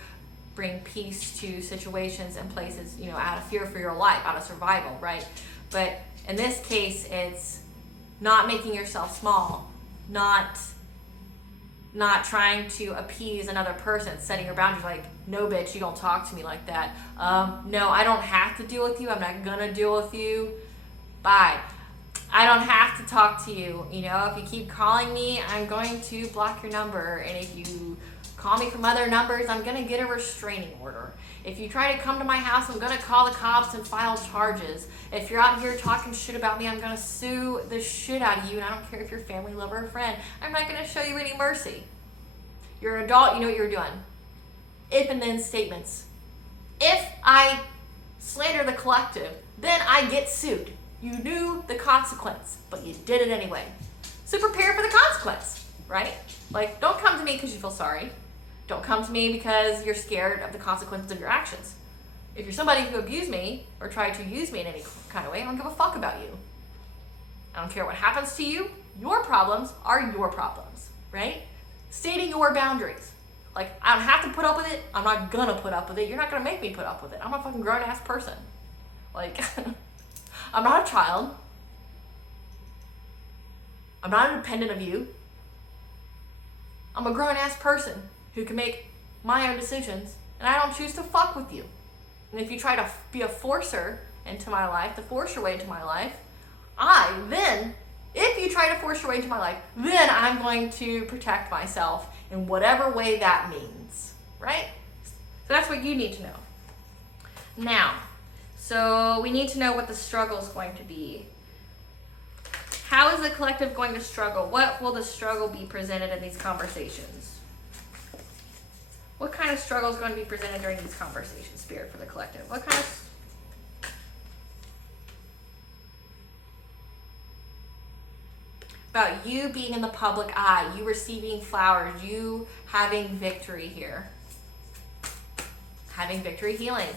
bring peace to situations and places, out of fear for your life, out of survival, right? But in this case, it's not making yourself small, not trying to appease another person, setting your boundaries like, no bitch, you don't talk to me like that. No, I don't have to deal with you. I'm not gonna deal with you. Bye. I don't have to talk to you. If you keep calling me, I'm going to block your number. And if you call me from other numbers, I'm going to get a restraining order. If you try to come to my house, I'm going to call the cops and file charges. If you're out here talking shit about me, I'm going to sue the shit out of you. And I don't care if you're family, lover, or friend. I'm not going to show you any mercy. You're an adult. You know what you're doing. If and then statements. If I slander the collective, then I get sued. You knew the consequence, but you did it anyway. So prepare for the consequence, right? Like, don't come to me because you feel sorry. Don't come to me because you're scared of the consequences of your actions. If you're somebody who abused me or tried to use me in any kind of way, I don't give a fuck about you. I don't care what happens to you. Your problems are your problems, right? Stating your boundaries. Like, I don't have to put up with it. I'm not gonna put up with it. You're not gonna make me put up with it. I'm a fucking grown-ass person. Like, I'm not a child. I'm not independent of you. I'm a grown-ass person who can make my own decisions, and I don't choose to fuck with you. And if you try to be a forcer into my life, to force your way into my life, if you try to force your way into my life, then I'm going to protect myself in whatever way that means, right? So that's what you need to know. Now, so we need to know what the struggle is going to be. How is the collective going to struggle? What will the struggle be presented in these conversations? What kind of struggle is going to be presented during these conversations, Spirit, for the collective? What kind of... About you being in the public eye, you receiving flowers, you having victory here. Having victory healing.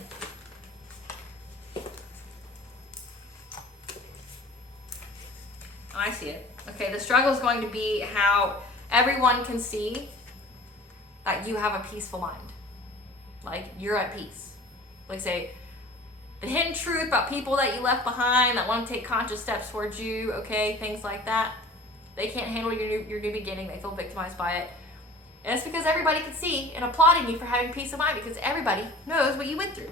I see it. Okay, the struggle is going to be how everyone can see that you have a peaceful mind. Like, you're at peace. Like, say, the hidden truth about people that you left behind that want to take conscious steps towards you, okay, things like that. They can't handle your new beginning. They feel victimized by it. And it's because everybody can see and applauding you for having peace of mind, because everybody knows what you went through.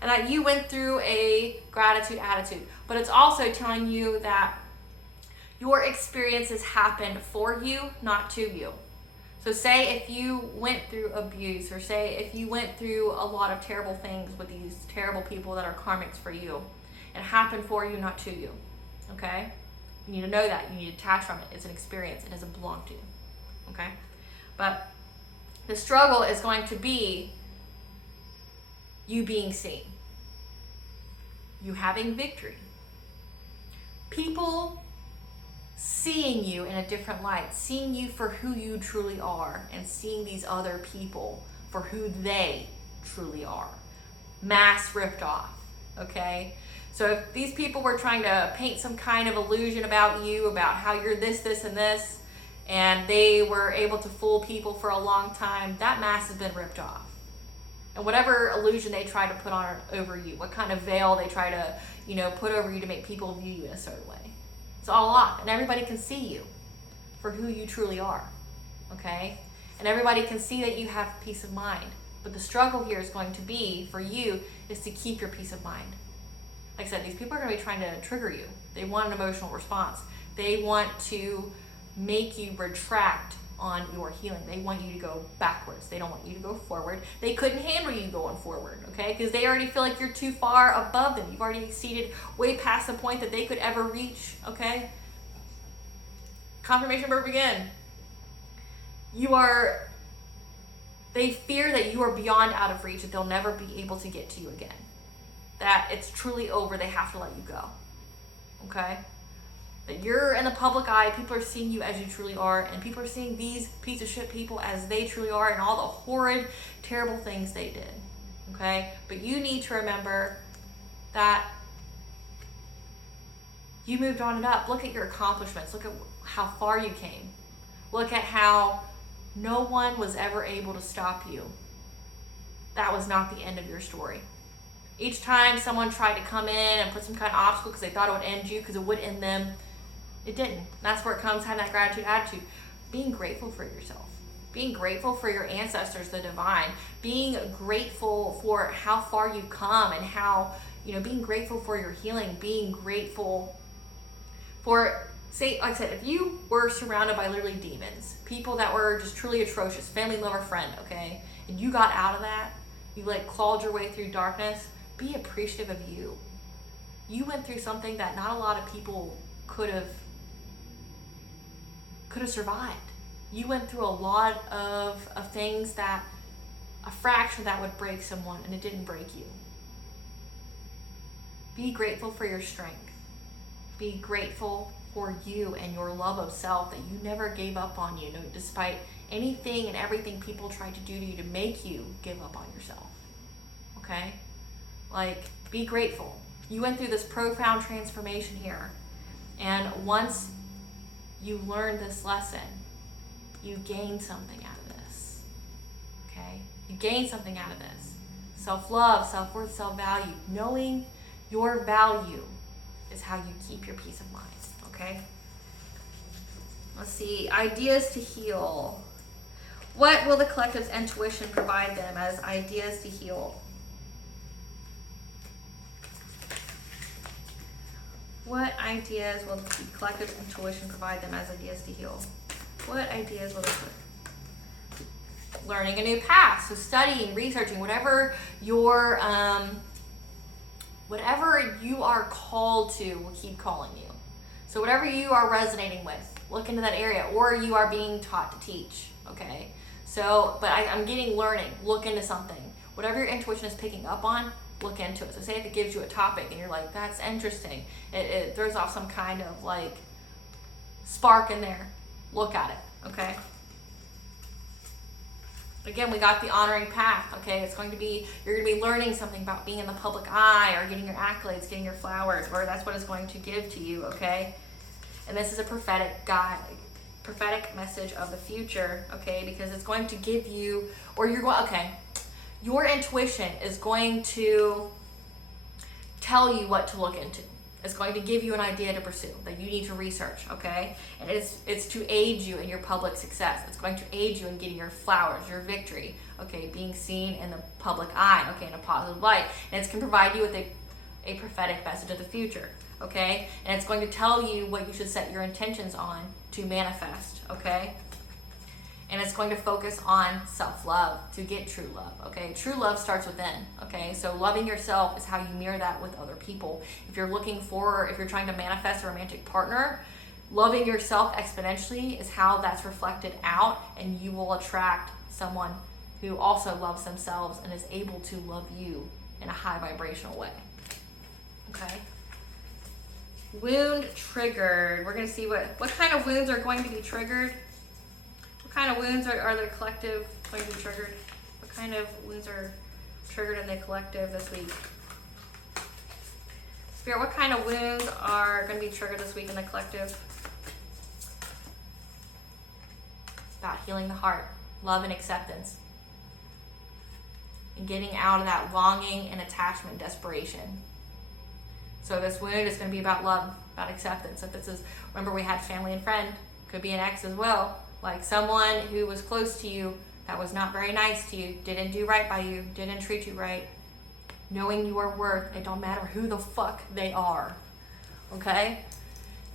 And that you went through a gratitude attitude. But it's also telling you that your experiences happened for you, not to you. So say if you went through abuse, or say if you went through a lot of terrible things with these terrible people that are karmics for you, it happened for you, not to you. Okay? You need to know that. You need to detach from it. It's an experience. It doesn't belong to you. Okay? But the struggle is going to be you being seen. You having victory. People seeing you in a different light, seeing you for who you truly are, and seeing these other people for who they truly are. Mask ripped off, okay? So if these people were trying to paint some kind of illusion about you, about how you're this, this, and this, and they were able to fool people for a long time, that mask has been ripped off. And whatever illusion they try to put on over you, what kind of veil they try to, put over you to make people view you in a certain way, it's all off, and everybody can see you for who you truly are, okay? And everybody can see that you have peace of mind. But the struggle here is going to be, for you, is to keep your peace of mind. Like I said, these people are going to be trying to trigger you. They want an emotional response. They want to make you retract on your healing. They want you to go backwards. They don't want you to go forward. They couldn't handle you going forward, okay? Because they already feel like you're too far above them. You've already exceeded way past the point that they could ever reach, okay? Confirmation verb again. They fear that you are beyond out of reach, that they'll never be able to get to you again. That it's truly over, they have to let you go, okay? That you're in the public eye, people are seeing you as you truly are, and people are seeing these piece of shit people as they truly are, and all the horrid, terrible things they did, okay? But you need to remember that you moved on and up. Look at your accomplishments. Look at how far you came. Look at how no one was ever able to stop you. That was not the end of your story. Each time someone tried to come in and put some kind of obstacle because they thought it would end you, because it would end them, it didn't. And that's where it comes, having that gratitude attitude. Being grateful for yourself. Being grateful for your ancestors, the divine. Being grateful for how far you've come, and how, being grateful for your healing. Being grateful for, say, like I said, if you were surrounded by literally demons, people that were just truly atrocious, family, lover, friend, okay, and you got out of that, you clawed your way through darkness, be appreciative of you. You went through something that not a lot of people could have survived. You went through a lot of things that a fraction of that would break someone, and it didn't break you. Be grateful for your strength. Be grateful for you and your love of self, that you never gave up on you, despite anything and everything people tried to do to you to make you give up on yourself. Okay? Be grateful. You went through this profound transformation here, and once you learned this lesson, you gained something out of this. Okay? You gained something out of this. Self-love, self-worth, self-value. Knowing your value is how you keep your peace of mind. Okay? Let's see. Ideas to heal. What will the collective's intuition provide them as ideas to heal? What ideas will the collective's intuition provide them as ideas to heal? What ideas will they learning a new path? So studying, researching, whatever you are called to will keep calling you. So whatever you are resonating with, look into that area, or you are being taught to teach, okay? So, but I'm getting learning, look into something. Whatever your intuition is picking up on, look into it. So say if it gives you a topic and you're like, that's interesting, it throws off some kind of spark in there, look at it, okay? Again, we got the honoring path, okay? It's going to be, you're going to be learning something about being in the public eye, or getting your accolades, getting your flowers, or that's what it's going to give to you, okay? And this is a prophetic message of the future, okay? Because it's going to give you, or you're going, okay, your intuition is going to tell you what to look into. It's going to give you an idea to pursue that you need to research, okay? And it's to aid you in your public success. It's going to aid you in getting your flowers, your victory, okay? Being seen in the public eye, okay, in a positive light. And it's going to provide you with a prophetic message of the future, okay? And it's going to tell you what you should set your intentions on to manifest, okay? And it's going to focus on self-love to get true love, okay? True love starts within, okay? So loving yourself is how you mirror that with other people. If you're trying to manifest a romantic partner, loving yourself exponentially is how that's reflected out, and you will attract someone who also loves themselves and is able to love you in a high vibrational way, okay? Wound triggered. We're going to see what kind of wounds are going to be triggered. What kind of wounds are the collective going to be triggered? What kind of wounds are triggered in the collective this week? Spirit, what kind of wounds are going to be triggered this week in the collective? About healing the heart, love and acceptance, and getting out of that longing and attachment, desperation. So this wound is going to be about love, about acceptance. If this is, remember we had family and friend, could be an ex as well. Like someone who was close to you that was not very nice to you, didn't do right by you, didn't treat you right. Knowing your worth, it don't matter who the fuck they are, okay?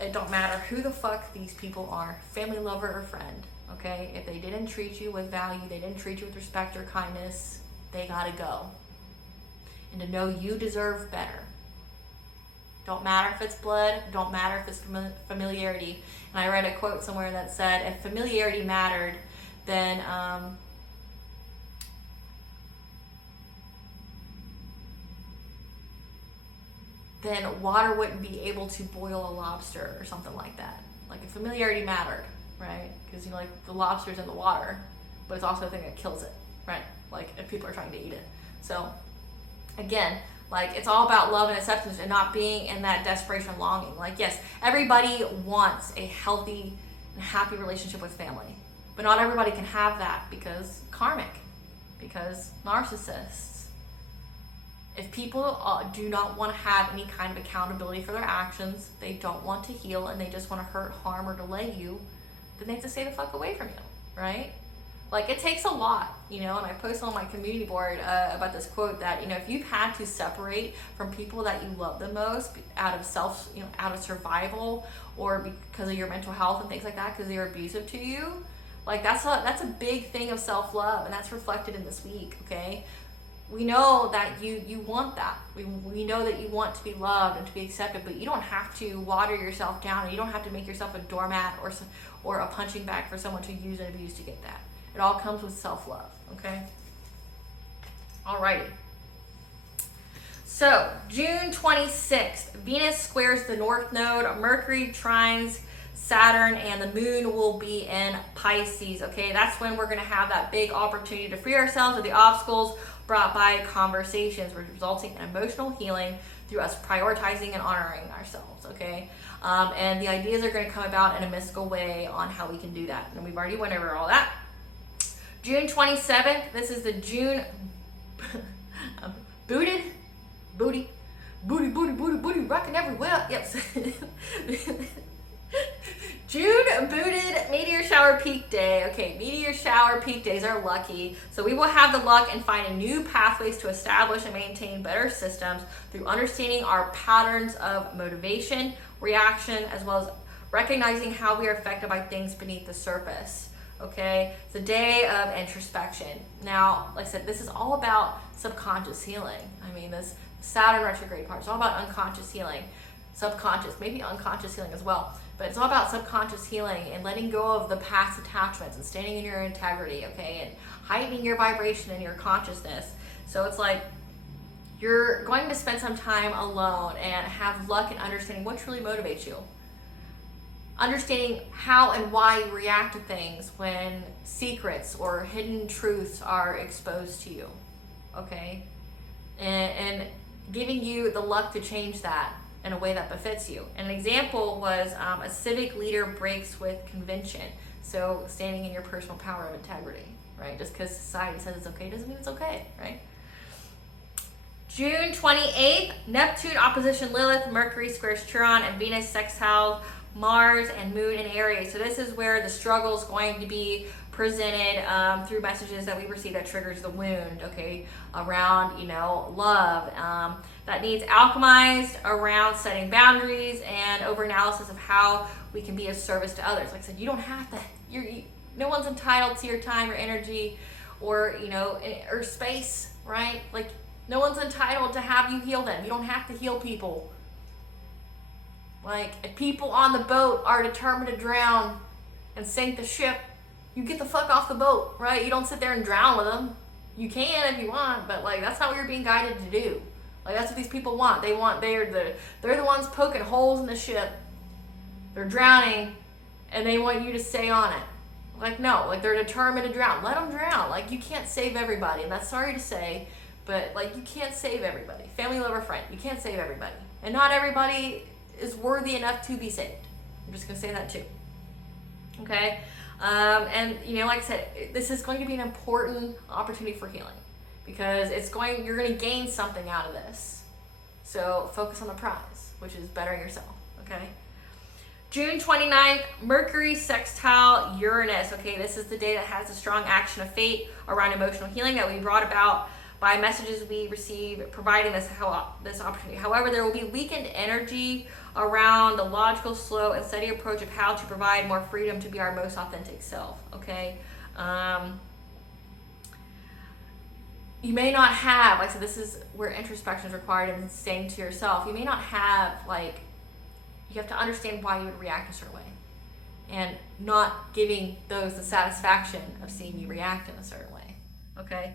It don't matter who the fuck these people are, family, lover, or friend, okay? If they didn't treat you with value, they didn't treat you with respect or kindness, they gotta go. And to know you deserve better. Don't matter if it's blood, don't matter if it's familiarity. And I read a quote somewhere that said, if familiarity mattered, then water wouldn't be able to boil a lobster or something like that. Like if familiarity mattered, right? Because you know, like the lobster's in the water, but it's also the thing that kills it, right? Like if people are trying to eat it. So again, like it's all about love and acceptance and not being in that desperation and longing. Like yes, everybody wants a healthy and happy relationship with family, but not everybody can have that because karmic, because narcissists. If people do not want to have any kind of accountability for their actions, they don't want to heal, and they just want to hurt, harm, or delay you, then they have to stay the fuck away from you, right? Like it takes a lot, you know, and I posted on my community board about this quote that, you know, if you've had to separate from people that you love the most out of survival or because of your mental health and things like that, because they're abusive to you, like that's a big thing of self-love, and that's reflected in this week, okay? We know that you want that. We know that you want to be loved and to be accepted, but you don't have to water yourself down, and you don't have to make yourself a doormat or a punching bag for someone to use and abuse to get that. It all comes with self-love, okay? Alrighty. So, June 26th, Venus squares the North Node, Mercury trines Saturn, and the moon will be in Pisces, okay? That's when we're going to have that big opportunity to free ourselves of the obstacles brought by conversations, resulting in emotional healing through us prioritizing and honoring ourselves, okay? And the ideas are going to come about in a mystical way on how we can do that. And we've already went over all that. June 27th, this is the June booty, rocking everywhere. Yep. June booted meteor shower peak day. Okay, meteor shower peak days are lucky. So we will have the luck in finding new pathways to establish and maintain better systems through understanding our patterns of motivation, reaction, as well as recognizing how we are affected by things beneath the surface. Okay, it's a day of introspection. Now, like I said, this is all about subconscious healing. I mean, this Saturn retrograde part is all about unconscious healing, subconscious, maybe unconscious healing as well. But it's all about subconscious healing and letting go of the past attachments and standing in your integrity, okay, and heightening your vibration and your consciousness. So it's like you're going to spend some time alone and have luck in understanding what truly motivates you. Understanding how and why you react to things when secrets or hidden truths are exposed to you, okay? And giving you the luck to change that in a way that befits you. And an example was a civic leader breaks with convention. So standing in your personal power of integrity, right? Just because society says it's okay doesn't mean it's okay, right? June 28th, Neptune opposition Lilith, Mercury squares Chiron, and Venus sextiles Mars and Moon in Aries. So this is where the struggle is going to be presented through messages that we receive that triggers the wound, okay, around, love. That needs alchemized around setting boundaries and over analysis of how we can be of service to others. Like I said, you don't have to, No one's entitled to your time or energy or, or space, right? Like, no one's entitled to have you heal them. You don't have to heal people. Like, if people on the boat are determined to drown and sink the ship, you get the fuck off the boat, right? You don't sit there and drown with them. You can if you want, but like, that's not what you're being guided to do. Like, that's what these people want. They're the ones poking holes in the ship. They're drowning, and they want you to stay on it. Like, no, like, they're determined to drown. Let them drown. Like, you can't save everybody, and that's sorry to say, but like, you can't save everybody. Family, lover, friend, you can't save everybody, and not everybody is worthy enough to be saved. I'm just gonna say that too. Okay, and like I said, this is going to be an important opportunity for healing because you're going to gain something out of this. So focus on the prize, which is bettering yourself. Okay. June 29th, Mercury sextile Uranus. Okay, this is the day that has a strong action of fate around emotional healing that we brought about by messages we receive providing this opportunity. However, there will be weakened energy around the logical, slow, and steady approach of how to provide more freedom to be our most authentic self. Okay, you may not have, like I said, this is where introspection is required and staying to yourself. You may not have, like, you have to understand why you would react a certain way and not giving those the satisfaction of seeing you react in a certain way. Okay,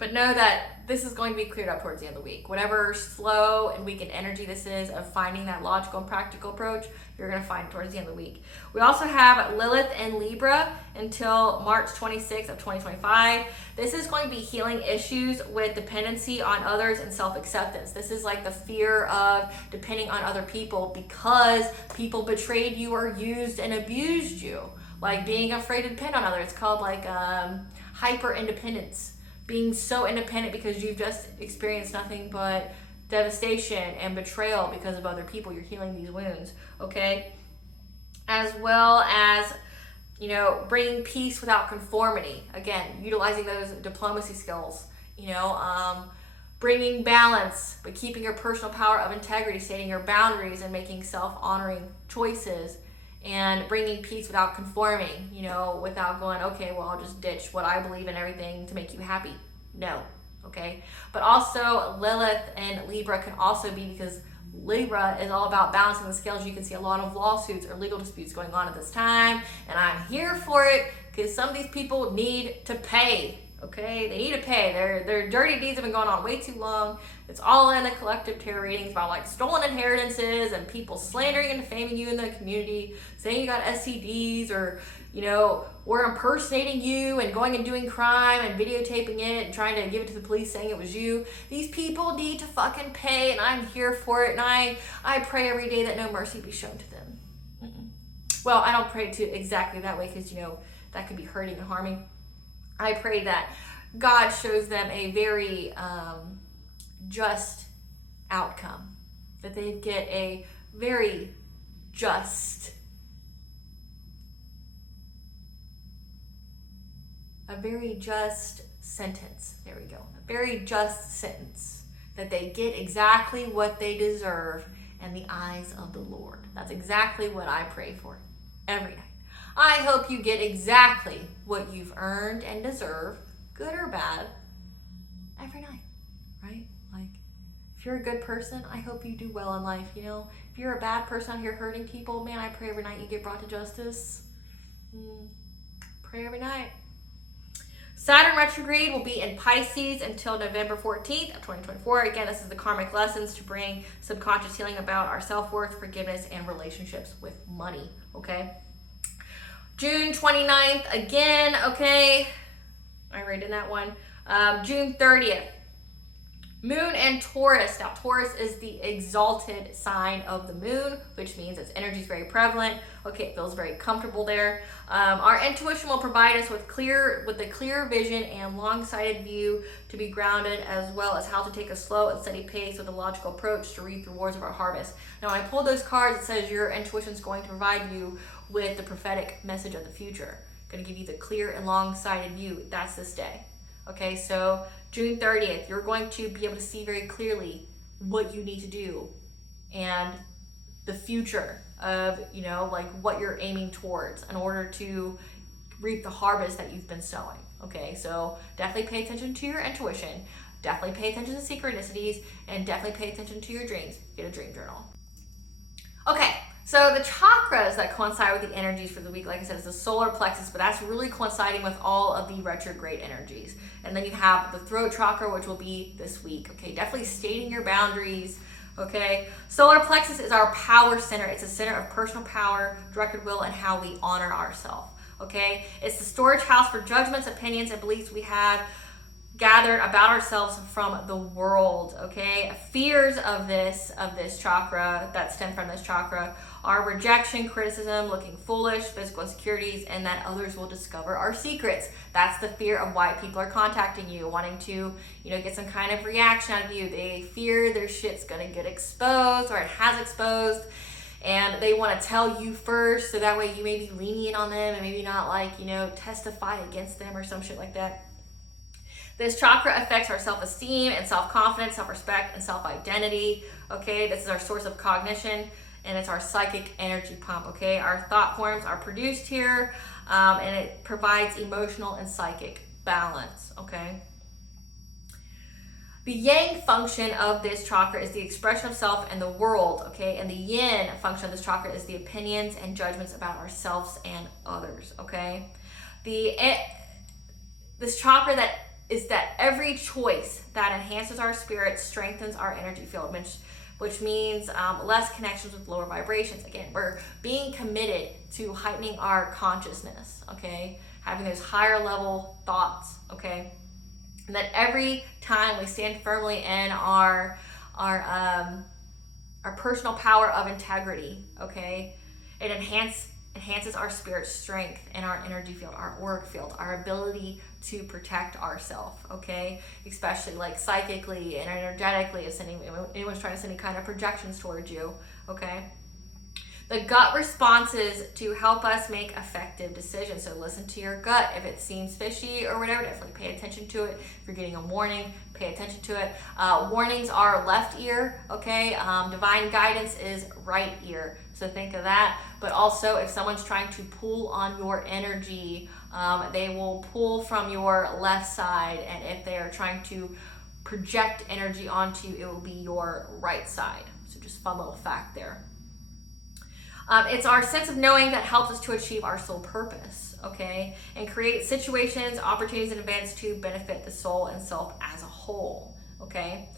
but know that this is going to be cleared up towards the end of the week. Whatever slow and weakened energy this is of finding that logical and practical approach, you're going to find towards the end of the week. We also have Lilith and Libra until March 26th of 2025. This is going to be healing issues with dependency on others and self-acceptance. This is like the fear of depending on other people because people betrayed you or used and abused you. Like being afraid to depend on others. It's called like hyper-independence. Being so independent because you've just experienced nothing but devastation and betrayal because of other people. You're healing these wounds, okay? As well as, bringing peace without conformity. Again, utilizing those diplomacy skills, bringing balance, but keeping your personal power of integrity, stating your boundaries and making self-honoring choices. And bringing peace without conforming, without going, okay, well, I'll just ditch what I believe in everything to make you happy. No, okay? But also, Lilith and Libra can also be, because Libra is all about balancing the scales. You can see a lot of lawsuits or legal disputes going on at this time, and I'm here for it because some of these people need to pay. Okay, they need to pay. Their dirty deeds have been going on way too long. It's all in the collective tarot readings about like stolen inheritances and people slandering and defaming you in the community, saying you got STDs or we're impersonating you and going and doing crime and videotaping it and trying to give it to the police saying it was you. These people need to fucking pay, and I'm here for it. And I pray every day that no mercy be shown to them. Well, I don't pray to exactly that way because that could be hurting and harming. I pray that God shows them a very just outcome, that they get a very just sentence. There we go. A very just sentence, that they get exactly what they deserve in the eyes of the Lord. That's exactly what I pray for every night. I hope you get exactly what you've earned and deserve, good or bad, every night, right? Like, if you're a good person, I hope you do well in life, If you're a bad person out here hurting people, man, I pray every night you get brought to justice. Pray every night. Saturn retrograde will be in Pisces until November 14th of 2024. Again, this is the karmic lessons to bring subconscious healing about our self-worth, forgiveness, and relationships with money, okay? June 29th, again, okay, I already did that one. June 30th, Moon and Taurus. Now, Taurus is the exalted sign of the moon, which means its energy is very prevalent. Okay, it feels very comfortable there. Our intuition will provide us with a clear vision and long-sighted view to be grounded, as well as how to take a slow and steady pace with a logical approach to reap the rewards of our harvest. Now, when I pulled those cards, it says your intuition is going to provide you with the prophetic message of the future. Going to give you the clear and long-sighted view. That's this day. Okay, so June 30th, you're going to be able to see very clearly what you need to do. And the future of, you know, like what you're aiming towards in order to reap the harvest that you've been sowing. Okay, so definitely pay attention to your intuition, definitely pay attention to synchronicities, and definitely pay attention to your dreams. Get a dream journal. Okay, so the chakras that coincide with the energies for the week, like I said, is the solar plexus, but that's really coinciding with all of the retrograde energies. And then you have the throat chakra, which will be this week. Okay, definitely stating your boundaries. Okay, solar plexus is our power center. It's a center of personal power, directed will, and how we honor ourselves. Okay, it's the storage house for judgments, opinions, and beliefs we have gathered about ourselves from the world. Okay, fears of this chakra that stem from this chakra are rejection, criticism, looking foolish, physical insecurities, and that others will discover our secrets. That's the fear of why people are contacting you, wanting to, you know, get some kind of reaction out of you. They fear their shit's gonna get exposed, or it has exposed, and they want to tell you first, so that way you may be lenient on them and maybe not, like, you know, testify against them or some shit like that. This chakra affects our self-esteem and self-confidence, self-respect, and self-identity. Okay, this is our source of cognition, and it's our psychic energy pump. Okay, our thought forms are produced here, and it provides emotional and psychic balance. Okay. The yang function of this chakra is the expression of self and the world, okay? And the yin function of this chakra is the opinions and judgments about ourselves and others, okay? This chakra that every choice that enhances our spirit strengthens our energy field, which means less connections with lower vibrations. Again, we're being committed to heightening our consciousness, okay? Having those higher level thoughts, okay? And that every time we stand firmly in our personal power of integrity, okay, it enhances our spirit strength and our energy field, our auric field, our ability to protect ourselves, okay, especially like psychically and energetically, if anyone's trying to send any kind of projections towards you, okay. The gut responses to help us make effective decisions. So listen to your gut. If it seems fishy or whatever, definitely pay attention to it. If you're getting a warning, pay attention to it. Warnings are left ear, okay? Divine guidance is right ear. So think of that. But also, if someone's trying to pull on your energy, they will pull from your left side. And if they are trying to project energy onto you, it will be your right side. So just fun little fact there. It's our sense of knowing that helps us to achieve our soul purpose, okay? And create situations, opportunities, and events to benefit the soul and self as a whole, okay?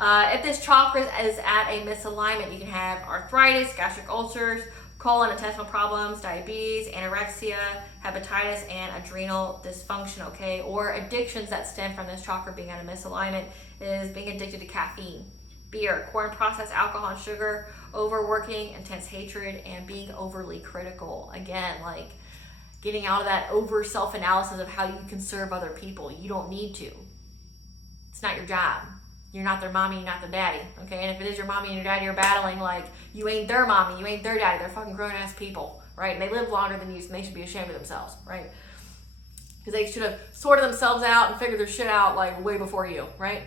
If this chakra is at a misalignment, you can have arthritis, gastric ulcers, colon intestinal problems, diabetes, anorexia, hepatitis, and adrenal dysfunction, okay? Or addictions that stem from this chakra being at a misalignment is being addicted to caffeine, beer, corn processed alcohol and sugar, overworking, intense hatred, and being overly critical. Again, like getting out of that over self-analysis of how you can serve other people. You don't need to. It's not your job. You're not their mommy, you're not their daddy, okay? And if it is your mommy and your daddy you're battling, like, you ain't their mommy, you ain't their daddy. They're fucking grown-ass people, right? And they live longer than you, so they should be ashamed of themselves, right? Because they should have sorted themselves out and figured their shit out, like, way before you, right?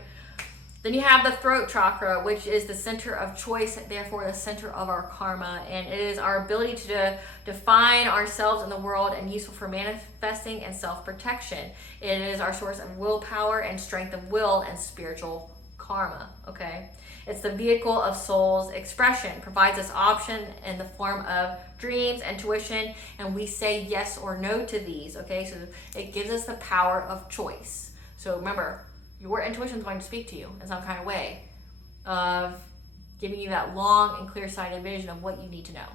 Then you have the throat chakra, which is the center of choice, therefore the center of our karma. And it is our ability to define ourselves in the world and useful for manifesting and self-protection. It is our source of willpower and strength of will and spiritual karma, okay? It's the vehicle of soul's expression, provides us option in the form of dreams, intuition, and we say yes or no to these, okay? So it gives us the power of choice. So remember, your intuition is going to speak to you in some kind of way of giving you that long and clear-sighted vision of what you need to know.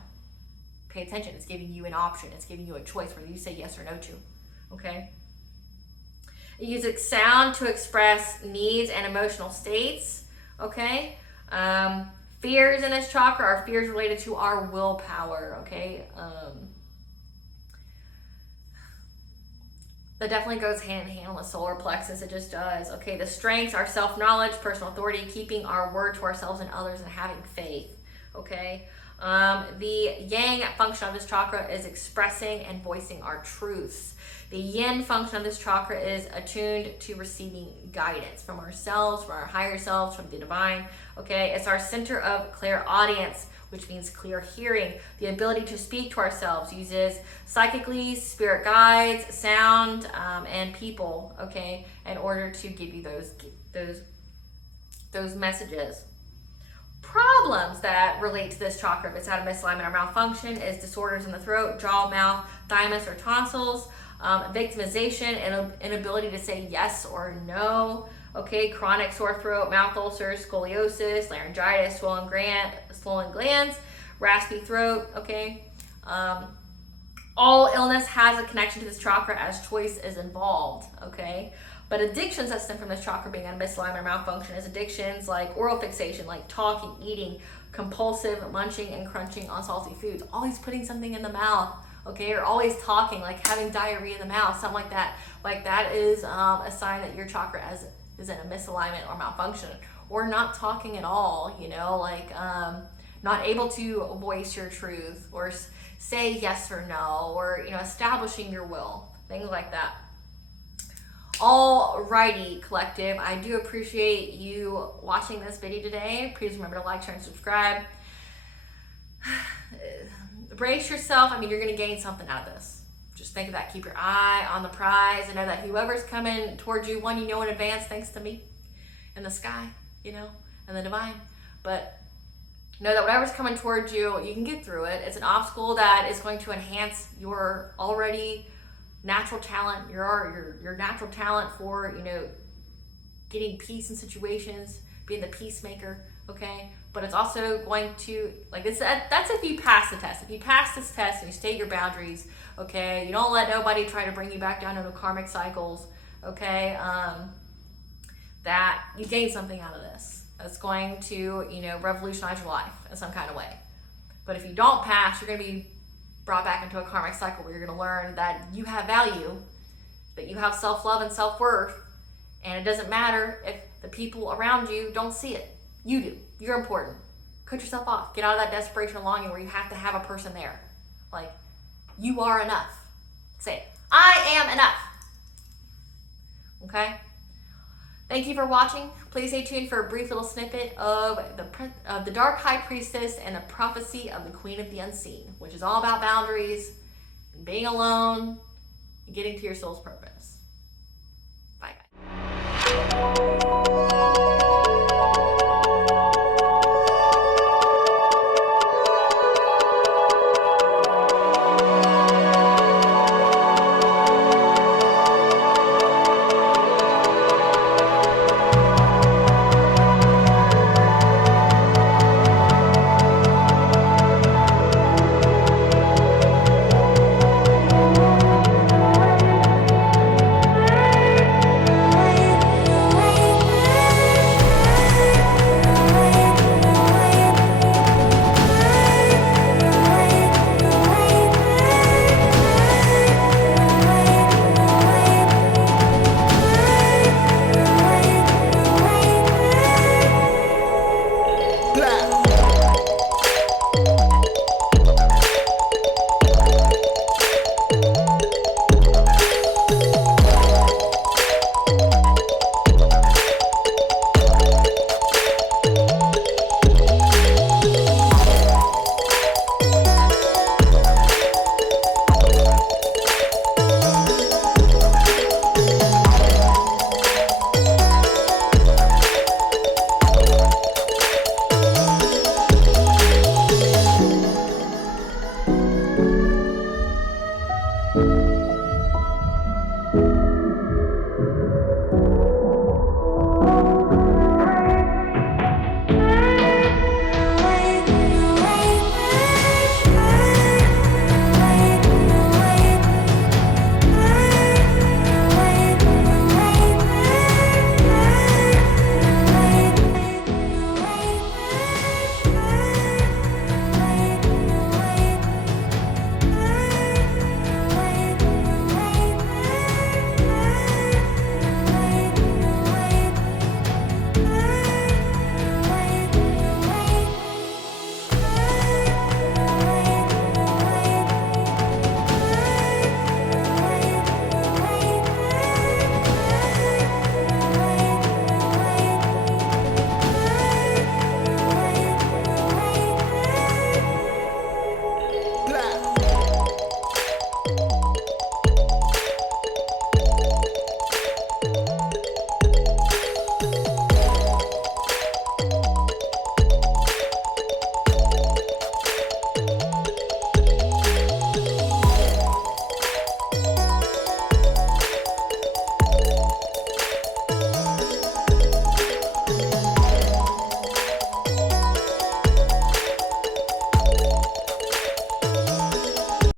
Pay attention. It's giving you an option. It's giving you a choice whether you say yes or no to, okay? It uses sound to express needs and emotional states, okay? Fears in this chakra are fears related to our willpower, okay? That definitely goes hand in hand with solar plexus. It just does. Okay, the strengths are self-knowledge, personal authority, keeping our word to ourselves and others, and having faith. Okay. The yang function of this chakra is expressing and voicing our truths. The yin function of this chakra is attuned to receiving guidance from ourselves, from our higher selves, from the divine. Okay, it's our center of clairaudience, which means clear hearing, the ability to speak to ourselves, uses psychically, spirit guides, sound, and people, okay, in order to give you those messages. Problems that relate to this chakra, if it's out of misalignment or malfunction, is disorders in the throat, jaw, mouth, thymus, or tonsils, victimization, and inability to say yes or no, okay, chronic sore throat, mouth ulcers, scoliosis, laryngitis, swollen glands, raspy throat, okay. All illness has a connection to this chakra as choice is involved, okay. But addictions that stem from this chakra being on misalignment or malfunction is addictions like oral fixation, like talking, eating, compulsive munching and crunching on salty foods, always putting something in the mouth, okay, or always talking, like having diarrhea in the mouth, something like that. Like that is a sign that your chakra is in a misalignment or malfunction. Or not talking at all, you know, like not able to voice your truth or say yes or no, or, you know, establishing your will, things like that. Alrighty, collective, I do appreciate you watching this video today. Please remember to like, share, and subscribe. Brace yourself. I mean, you're going to gain something out of this. Just think of that. Keep your eye on the prize, and know that whoever's coming towards you, one, you know in advance, thanks to me in the sky, you know, and the divine. But know that whatever's coming towards you, you can get through it. It's an obstacle that is going to enhance your already natural talent, your natural talent for, you know, getting peace in situations, being the peacemaker, okay? But it's also going to, like, that's if you pass the test. If you pass this test and you state your boundaries, okay, you don't let nobody try to bring you back down into karmic cycles, okay, that you gain something out of this. That's going to, you know, revolutionize your life in some kind of way. But if you don't pass, you're going to be brought back into a karmic cycle where you're going to learn that you have value, that you have self-love and self-worth, and it doesn't matter if the people around you don't see it. You do. You're important. Cut yourself off. Get out of that desperation and longing where you have to have a person there. Like, you are enough. Say it. I am enough. Okay? Thank you for watching. Please stay tuned for a brief little snippet of the Dark High Priestess and the Prophecy of the Queen of the Unseen, which is all about boundaries, and being alone, and getting to your soul's purpose. Bye, guys.